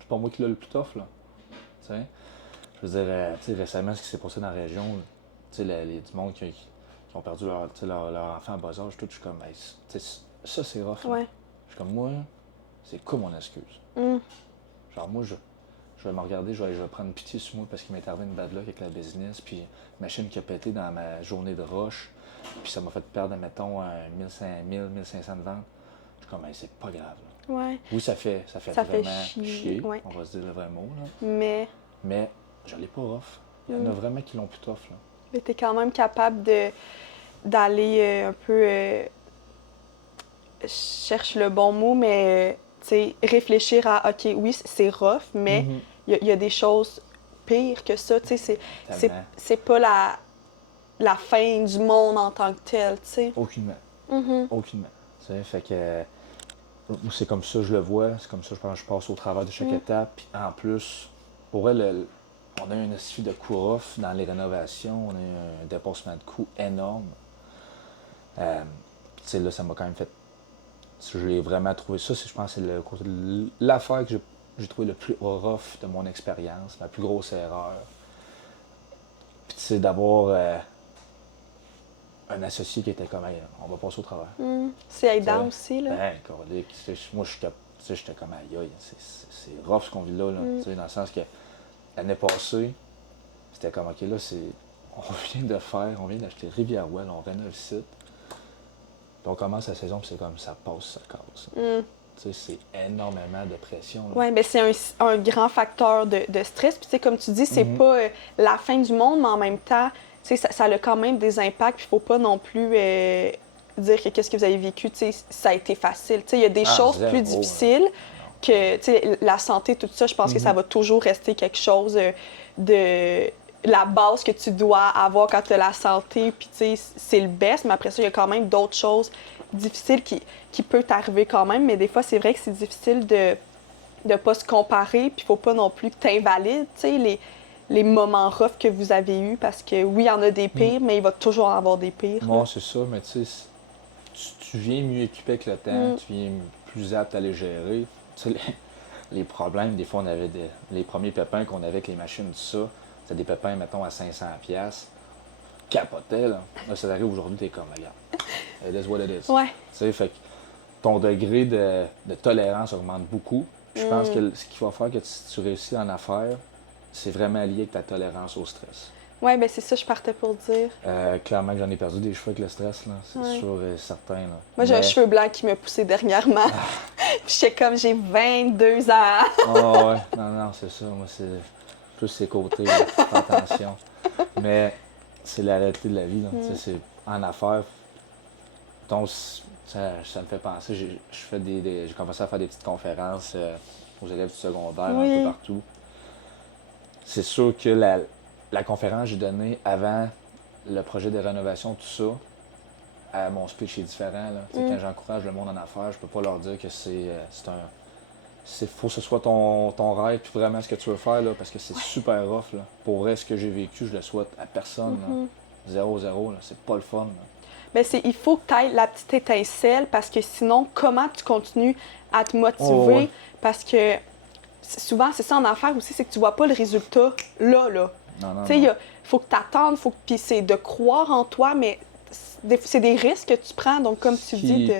C'est pas moi qui l'ai le plus tough, là. T'sais? Je veux dire, récemment, ce qui s'est passé dans la région, du monde qui ont perdu leur enfant en bas âge, tout, je suis comme, hey, ça, c'est rough. Ouais. Je suis comme, moi, c'est quoi mon excuse? Genre, moi, je vais me regarder, je vais prendre pitié sur moi parce qu'il m'est arrivé une bad luck avec la business, puis une machine qui a pété dans ma journée de rush, puis ça m'a fait perdre, mettons, 1500 de ventes. Je suis comme, hey, c'est pas grave. Là. Ouais. Oui, ça fait vraiment chier, on va se dire le vrai mot. Là. Mais je l'ai pas rough. Il y en a vraiment qui l'ont plus tough. Là. Mais t'es quand même capable d'aller un peu... je cherche le bon mot, mais réfléchir à, OK, oui, c'est rough, mais il y a des choses pires que ça. C'est pas la fin du monde en tant que tel, tu sais. Aucunement. Aucunement. T'sais, fait que c'est comme ça que je le vois, c'est comme ça que je passe au travers de chaque étape. Puis en plus, pour elle, on a un esti de coût rough dans les rénovations, on a un dépassement de coûts énorme. Là, ça m'a quand même fait. Je l'ai vraiment trouvé ça, je pense que c'est l'affaire que j'ai trouvé le plus rough de mon expérience, ma plus grosse erreur. Puis tu sais, d'avoir un associé qui était comme, hey, on va passer au travers. C'est aidant aussi, là. Ben, moi, j'étais comme, aïe, c'est rough ce qu'on vit là, dans le sens que l'année passée, c'était comme, OK, là, on vient d'acheter Rivière-Ouelle, on rénove le site. Puis on commence la saison, puis c'est comme, ça passe, ça casse. C'est énormément de pression. Oui, mais c'est un grand facteur de stress. Puis, comme tu dis, c'est pas la fin du monde, mais en même temps, ça a quand même des impacts. Puis, il faut pas non plus dire que qu'est-ce que vous avez vécu, ça a été facile. Il y a des choses plus difficiles que la santé, tout ça. Je pense que ça va toujours rester quelque chose de la base que tu dois avoir quand tu as la santé. Puis, c'est le best. Mais après ça, il y a quand même d'autres choses difficiles qui peut t'arriver quand même, mais des fois, c'est vrai que c'est difficile de ne pas se comparer, puis il faut pas non plus que t'invalides, les moments rough que vous avez eus, parce que oui, il y en a des pires, mais il va toujours en avoir des pires. Moi, c'est ça, mais tu sais, tu viens mieux équipé avec le temps, tu viens plus apte à les gérer. Tu sais, les problèmes, des fois, on avait les premiers pépins qu'on avait avec les machines, tout ça, c'était des pépins, mettons, à 500$. Capotait, là. Là, ça arrive aujourd'hui, t'es comme, regarde, it is what it is. Ouais. Tu sais, fait que ton degré de tolérance augmente beaucoup. Je pense que ce qu'il va faire que tu réussis en affaires, c'est vraiment lié avec ta tolérance au stress. Oui, bien c'est ça, je partais pour dire. Clairement que j'en ai perdu des cheveux avec le stress, là. C'est sûr et certain. Là. Moi, j'ai un cheveu blanc qui m'a poussé dernièrement. Puis j'étais comme, j'ai 22 ans. Ouais. Non, c'est ça. Moi, c'est plus ses côtés, là. Fais attention. Mais c'est la réalité de la vie, là. C'est en affaires. Donc, ça me fait penser. J'ai commencé à faire des petites conférences aux élèves du secondaire, un peu partout. C'est sûr que la conférence que j'ai donnée avant le projet de rénovation, tout ça, mon speech est différent. Là. Quand j'encourage le monde en affaires, je peux pas leur dire que faut que ce soit ton rêve puis vraiment ce que tu veux faire, là, parce que c'est super rough. Là. Pour vrai, ce que j'ai vécu, je le souhaite à personne. 0-0, c'est pas le fun. Bien, il faut que tu ailles la petite étincelle, parce que sinon, comment tu continues à te motiver? Parce que souvent, c'est ça en affaires aussi, c'est que tu vois pas le résultat là. Non. Tu sais, il faut que tu attendes, puis c'est de croire en toi, mais c'est des risques que tu prends, donc comme tu dis...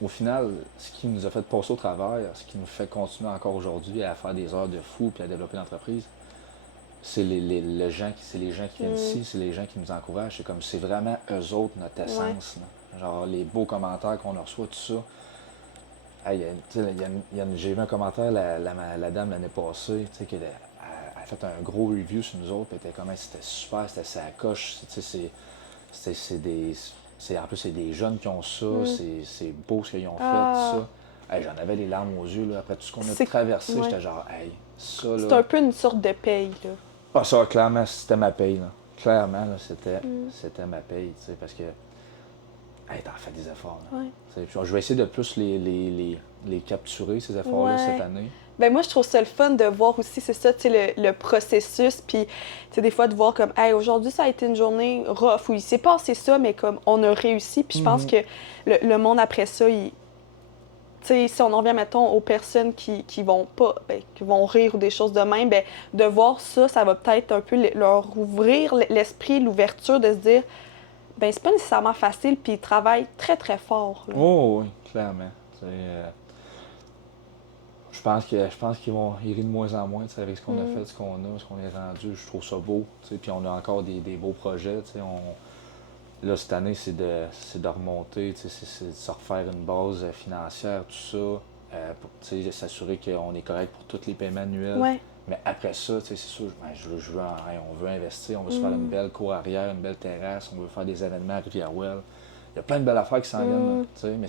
Au final, ce qui nous a fait passer au travers, ce qui nous fait continuer encore aujourd'hui à faire des heures de fou puis à développer l'entreprise, c'est les gens qui viennent ici, c'est les gens qui nous encouragent. C'est vraiment eux autres, notre essence. Là. Genre les beaux commentaires qu'on reçoit, tout ça. J'ai vu un commentaire, la dame l'année passée, qui a fait un gros review sur nous autres, puis elle était comme, c'était super, c'était sa coche. En plus, c'est des jeunes qui ont ça, c'est beau ce qu'ils ont fait, tout ça. Hey, j'en avais les larmes aux yeux, là, après tout ce qu'on a traversé, j'étais genre, hey, ça là. C'est un peu une sorte de paye, là. Ah, ça, clairement, c'était ma paye, là. Clairement, là, c'était ma paye, tu sais, parce que, hey, t'en fais des efforts, là. Puis, je vais essayer de plus les capturer, ces efforts-là, cette année. Ben moi, je trouve ça le fun de voir aussi, c'est ça, tu sais, le processus, puis, tu sais, des fois, de voir comme, hey, aujourd'hui, ça a été une journée rough, où il s'est passé ça, mais comme, on a réussi, puis je pense que le monde, après ça, tu sais, si on en revient, mettons, aux personnes qui vont pas, qui vont rire ou des choses de même, ben de voir ça, ça va peut-être un peu leur ouvrir l'esprit, l'ouverture de se dire, ben c'est pas nécessairement facile, puis ils travaillent très, très fort. Là. Oh oui, clairement. Je pense qu'ils vont rire de moins en moins avec ce qu'on a fait, ce qu'on est rendu. Je trouve ça beau. Puis on a encore des beaux projets. Là, cette année, c'est de remonter, c'est de se refaire une base financière, tout ça, pour s'assurer qu'on est correct pour tous les paiements annuels. Ouais. Mais après ça, c'est sûr, on veut investir, on veut se faire une belle cour arrière, une belle terrasse, on veut faire des événements à Rivière-Ouelle. Il y a plein de belles affaires qui s'en viennent, mais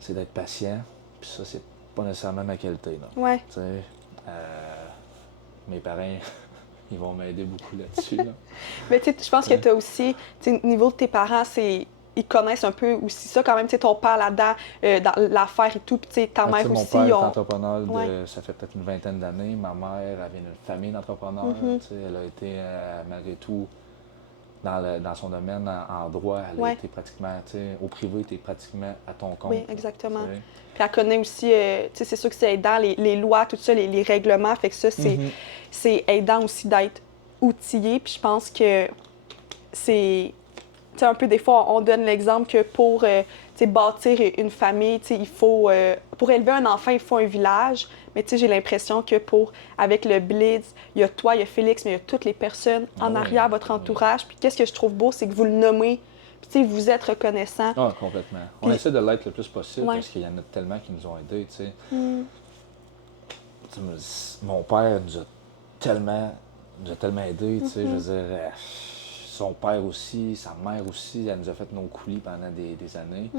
c'est d'être patient. Puis ça, c'est pas nécessairement ma qualité. Là. Ouais. Tu sais, mes parents, ils vont m'aider beaucoup là-dessus. Là. Mais tu sais, je pense que tu as aussi, tu sais, au niveau de tes parents, ils connaissent un peu aussi ça quand même, tu sais, ton père là-dedans, dans l'affaire et tout, puis tu sais, ta mère mon aussi. père est entrepreneur, ça fait peut-être une vingtaine d'années. Ma mère, elle vient d'une famille d'entrepreneurs. Tu sais, elle a été, malgré tout, dans son domaine en droit, elle a été pratiquement, tu sais, au privé, tu es pratiquement à ton compte. Oui, exactement. T'sais. Puis elle connaît aussi, tu sais, c'est sûr que c'est aidant, les lois, tout ça, les règlements, fait que ça, c'est aidant aussi d'être outillé, puis je pense que c'est... Tu sais, un peu, des fois, on donne l'exemple que pour tu sais, bâtir une famille, tu sais, il faut... pour élever un enfant, il faut un village. Mais tu sais, j'ai l'impression que avec le Blitz, il y a toi, il y a Félix, mais il y a toutes les personnes en arrière, votre entourage. Puis qu'est-ce que je trouve beau, c'est que vous le nommez. Puis tu sais, vous êtes reconnaissant. Ah, complètement. Puis, on essaie de l'être le plus possible parce qu'il y en a tellement qui nous ont aidés, tu sais. Mon père nous a tellement aidés, tu sais, je veux dire... son père aussi, sa mère aussi, elle nous a fait nos coulis pendant des années.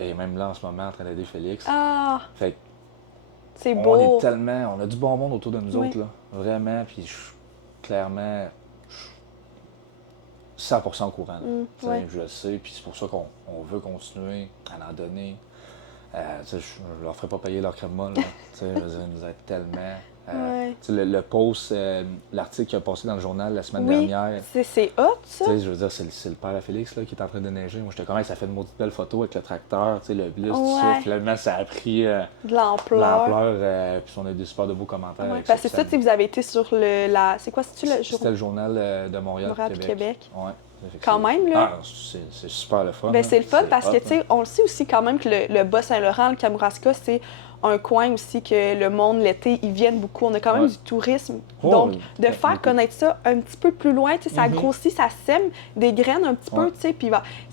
Et même là, en ce moment, en train d'aider Félix. Ah! Fait c'est beau! On a du bon monde autour de nous autres, là. Vraiment, puis clairement, je suis 100% au courant. Je le sais, puis c'est pour ça qu'on veut continuer à en donner. Je leur ferai pas payer leur crème molle. Ils nous aident tellement. Le post, l'article qui a passé dans le journal la semaine dernière. C'est hot, ça? Je veux dire, c'est le père à Félix là, qui est en train de neiger. Moi, j'étais comme, ça fait de maudite belle photo avec le tracteur, le blitz, tout ça. Finalement, ça a pris de l'ampleur. Puis on a eu des super de beaux commentaires. Avec parce que c'est ça, vous avez été sur c'est quoi, c'est-tu le journal? C'était le journal de Montréal, Québec. Ouais. Quand même, là. Ah, c'est super le fun. Ben, c'est le fun parce que, tu sais, on le sait aussi quand même que le Bas-Saint-Laurent, le Kamouraska, c'est un coin aussi que le monde, l'été, ils viennent beaucoup. On a quand même du tourisme. Donc, de faire connaître ça un petit peu plus loin, tu sais, ça grossit, ça sème des graines un petit peu, tu sais, puis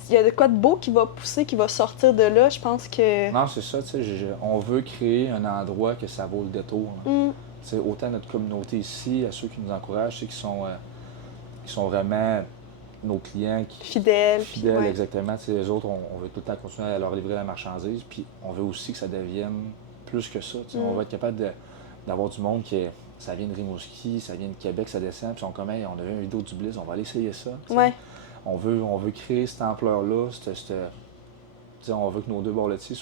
il y a de quoi de beau qui va pousser, qui va sortir de là, je pense que... Non, c'est ça, tu sais, on veut créer un endroit que ça vaut le détour. Tu sais, autant notre communauté ici, à ceux qui nous encouragent, ceux qui sont vraiment nos clients. Fidèles, exactement. Tu sais, eux autres, on veut tout le temps continuer à leur livrer la marchandise, puis on veut aussi que ça devienne plus que ça. On va être capable d'avoir du monde ça vient de Rimouski, ça vient de Québec, ça descend, puis ils sont comme, hey, on a vu une vidéo du Blitz, on va aller essayer ça. On veut créer cette ampleur-là, on veut que nos deux borletiers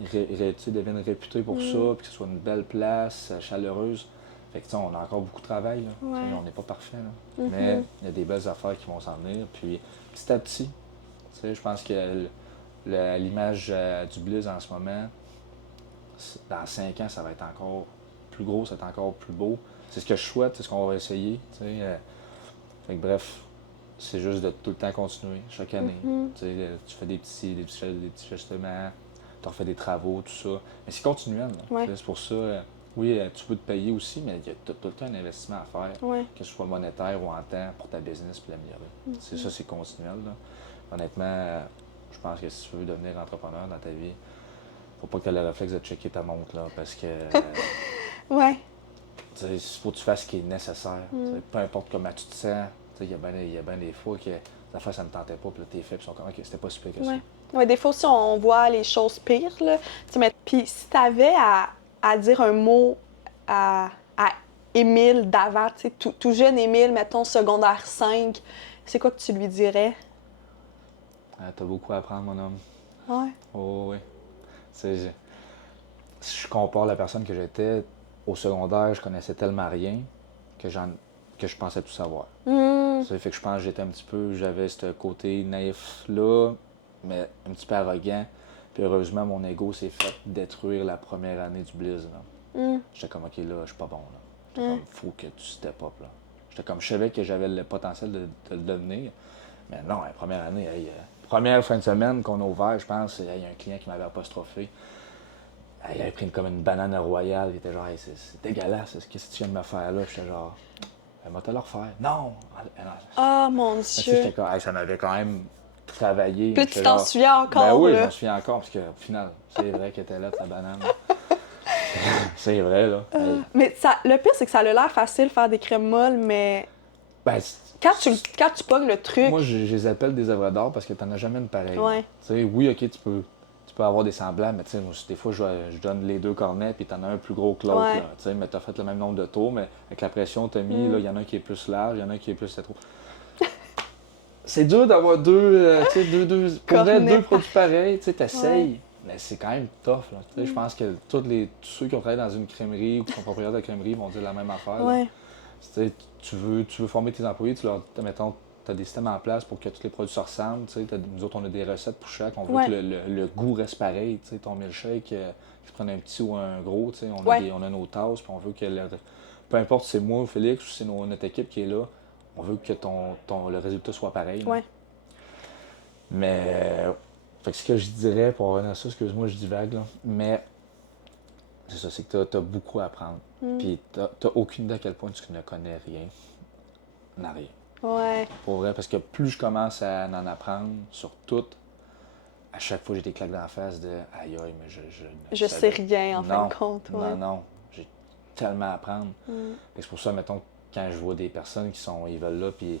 deviennent réputés pour ça, puis que ce soit une belle place, chaleureuse. Fait que, on a encore beaucoup de travail. Là. On n'est pas parfait. Là. Mais il y a des belles affaires qui vont s'en venir. Puis petit à petit, je pense que l'image du Blitz en ce moment, dans 5 ans, ça va être encore plus gros, ça va être encore plus beau. C'est ce que je souhaite, c'est ce qu'on va essayer. Fait que, bref, c'est juste de tout le temps continuer, chaque année. Tu fais des petits ajustements, tu refais des travaux, tout ça. Mais c'est continuel. C'est pour ça... Oui, tu peux te payer aussi, mais il y a tout le temps un investissement à faire, que ce soit monétaire ou en temps, pour ta business et l'améliorer. C'est ça, c'est continuel. Là. Honnêtement, je pense que si tu veux devenir entrepreneur dans ta vie, faut pas que tu aies le réflexe de checker ta montre, là, parce que... il faut que tu fasses ce qui est nécessaire. Peu importe comment tu te sens. Il y a bien des fois que la fois, ça ne tentait pas, puis là, t'es fait, puis ils sont comme, OK, c'était pas super que ça. Oui, des fois aussi, on voit les choses pires, là. Puis si tu avais à dire un mot à Émile d'avant, tout jeune Émile, mettons secondaire 5, c'est quoi que tu lui dirais? T'as beaucoup à apprendre, mon homme. Ouais. Oh, oui. Si je compare la personne que j'étais au secondaire, je connaissais tellement rien que je pensais tout savoir. Ça fait que je pense que j'avais ce côté naïf-là, mais un petit peu arrogant. Puis heureusement, mon ego s'est fait détruire la première année du Blitz. J'étais comme, OK, là, je suis pas bon. J'étais comme, faut que tu step up. J'étais comme, je savais que j'avais le potentiel de le devenir. Mais non, la première année, première fin de semaine qu'on a ouvert, je pense, il y a un client qui m'avait apostrophé. Il avait pris comme une banane royale. Il était genre, hey, c'est dégueulasse, qu'est-ce que tu viens de me faire là? J'étais genre, elle m'a te le refaire. Non! Oh mon Dieu! J'étais comme, ça m'avait quand même travaillé. Puis tu t'en souviens encore? Ben oui, je m'en souviens encore, parce qu'au final, c'est vrai qu'elle était là, ta banane. C'est vrai, là. Mais le pire, c'est que ça a l'air facile faire des crèmes molles, mais Ben, Quand tu pognes le truc... moi, je les appelle des œuvres d'art parce que t'en as jamais une pareille. Ouais. Tu sais, oui, OK, tu peux avoir des semblables, mais tu sais, des fois, je donne les deux cornets, puis t'en as un plus gros que l'autre, Ouais. là. Tu sais, mais t'as fait le même nombre de tours, mais avec la pression que t'as mis, là, il y en a un qui est plus large, il y en a un qui est plus trop. C'est dur d'avoir deux, tu sais, pour vrai, deux produits pareils, tu sais, t'essayes. Ouais. Mais c'est quand même tough, là. Tu sais, je pense que tous ceux qui ont travaillé dans une crèmerie ou qui sont propriétaires de crèmerie vont dire la même affaire, là. Ouais. Tu sais, tu veux former tes employés, tu leur, mettons, tu as des systèmes en place pour que tous les produits se ressemblent. Tu sais, nous autres, on a des recettes pour chaque. On veut Ouais. que le goût reste pareil. Tu sais, ton milkshake, qu'il se prenne un petit ou un gros, tu sais, on a nos tasses, puis on veut que peu importe si c'est moi ou Félix ou si c'est notre équipe qui est là, on veut que le résultat soit pareil. Ouais. Mais fait que ce que je dirais pour revenir à ça, excuse-moi, je divague, là, mais c'est ça, c'est que tu as beaucoup à apprendre. Puis tu aucune idée à quel point tu ne connais rien. N'a rien. Ouais. Pour vrai, parce que plus je commence à en apprendre sur tout, à chaque fois j'ai des claques d'en face de aïe aïe, mais Je sais rien en fin de compte. Ouais. Non, j'ai tellement à apprendre. Et c'est pour ça, mettons, quand je vois des personnes ils veulent là, puis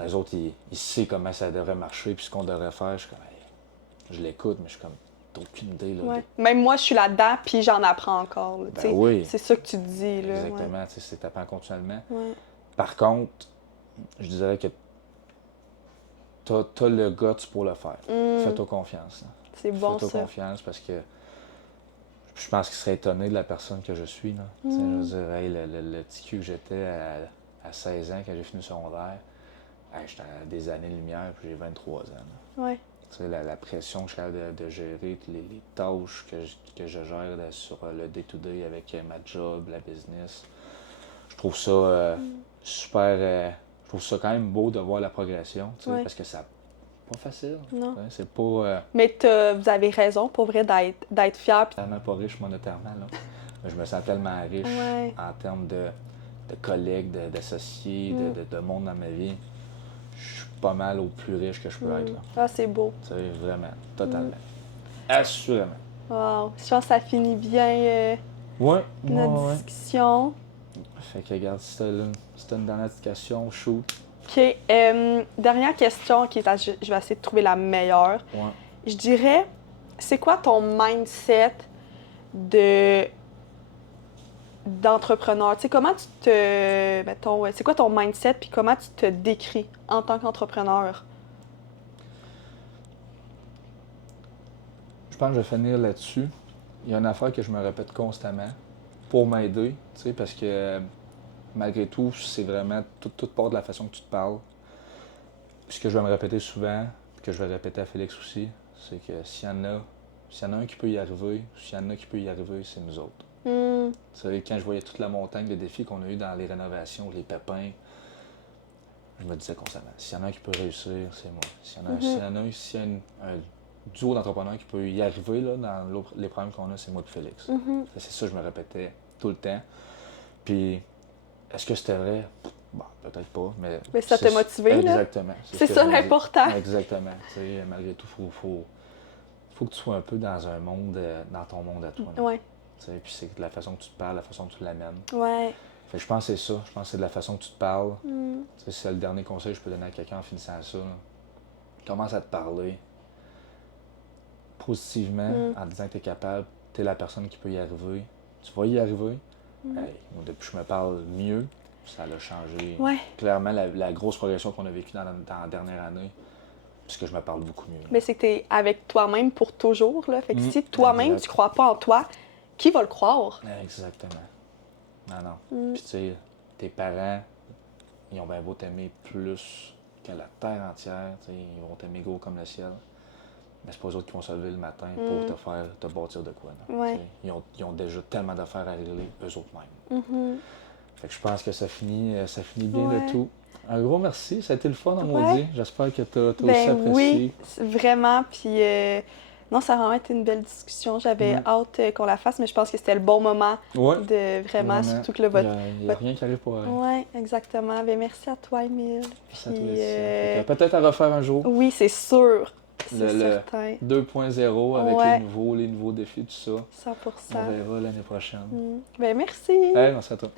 les autres, ils savent comment ça devrait marcher, puis ce qu'on devrait faire, je suis comme, hey, je l'écoute, mais je suis comme, t'as aucune idée. Là, Ouais. Même moi, je suis là-dedans, puis j'en apprends encore. Là, ben oui. C'est ça que tu te dis. Là, exactement, ouais. c'est tapant continuellement. Ouais. Par contre, je dirais que t'as le guts pour le faire. Fais-toi confiance. Là. C'est bon, Fais-toi ça. confiance parce que je pense qu'il serait étonné de la personne que je suis. Là. Je veux dire, hey, le petit cul que j'étais à 16 ans quand j'ai fini le secondaire, hey, j'étais à des années-lumière puis j'ai 23 ans. Là. Ouais. Tu sais, la pression que je suis capable de gérer, les tâches que je gère là, sur le day-to-day avec ma job, la business. Je trouve ça super... je trouve ça quand même beau de voir la progression, tu sais, Ouais. parce que c'est pas facile. Non. Hein, c'est pas... Mais vous avez raison, pour vrai, d'être fier. tellement pas riche monétairement, là. Mais je me sens tellement riche Ouais. en termes de collègues, d'associés, de monde dans ma vie. Je suis pas mal au plus riche que je peux être. Là. Ah, c'est beau. Tu sais, vraiment, totalement. Assurément. Wow. Je pense que ça finit bien Ouais, notre discussion. Fait que regarde, c'était une dernière question, shoot. OK. Dernière question. OK, je vais essayer de trouver la meilleure. Ouais. Je dirais, c'est quoi ton mindset d'entrepreneur? Tu sais, comment tu te... Mettons, c'est quoi ton mindset puis comment tu te décris en tant qu'entrepreneur? Je pense que je vais finir là-dessus. Il y a une affaire que je me répète constamment pour m'aider, tu sais, parce que malgré tout, c'est vraiment tout part de la façon que tu te parles. Puis ce que je vais me répéter souvent, puis que je vais répéter à Félix aussi, c'est que s'il y en a un qui peut y arriver, s'il y en a qui peut y arriver, c'est nous autres. Tu sais, quand je voyais toute la montagne de défis qu'on a eu dans les rénovations, les pépins, je me disais constamment, s'il y en a un qui peut réussir, c'est moi. S'il y a un duo d'entrepreneurs qui peut y arriver là, dans les problèmes qu'on a, c'est moi et Félix. C'est ça que je me répétais tout le temps. Puis, est-ce que c'était vrai? Bon, peut-être pas, mais... Mais ça t'a motivé, là? Exactement. C'est ça l'important. Exactement. Tu sais, malgré tout, faut que tu sois un peu dans un monde, dans ton monde à toi. Ouais. Tu sais, puis c'est de la façon que tu te parles, la façon que tu l'amènes. Ouais. Fait que je pense que c'est ça. Je pense que c'est de la façon que tu te parles. Tu sais, c'est le dernier conseil que je peux donner à quelqu'un en finissant ça. Là. Commence à te parler positivement en disant que tu es capable, tu es la personne qui peut y arriver. Tu vas y arriver. Hey, moi, depuis que je me parle mieux, ça a changé. Ouais. Clairement, la grosse progression qu'on a vécue dans la dernière année, parce que je me parle beaucoup mieux. Mais c'est que t'es avec toi-même pour toujours, là. Fait que si toi-même, exact. tu crois pas en toi, qui va le croire? Exactement. Non. Puis tu sais, tes parents, ils ont bien beau t'aimer plus que la terre entière. T'sais, ils vont t'aimer gros comme le ciel. Mais c'est pas eux autres qui vont se lever le matin pour te bâtir de quoi. Là. Ouais. Ils ont déjà tellement d'affaires à régler eux autres mêmes. Fait que je pense que ça finit bien Ouais. le tout. Un gros merci, ça a été le fun, Ouais. maudit. J'espère que tu as aussi apprécié. Oui, vraiment. Puis non, ça a vraiment été une belle discussion. J'avais hâte qu'on la fasse, mais je pense que c'était le bon moment de vraiment, surtout que le vote. Il n'y a rien qui arrive pour rien. Oui, exactement. Ben, merci à toi, Émile. Merci à toi, Laetitia. Peut-être à refaire un jour. Oui, c'est sûr. C'est Le certain. 2.0 avec les nouveaux défis, tout ça. 100%. On verra l'année prochaine. Ben, merci. Hey, merci à toi.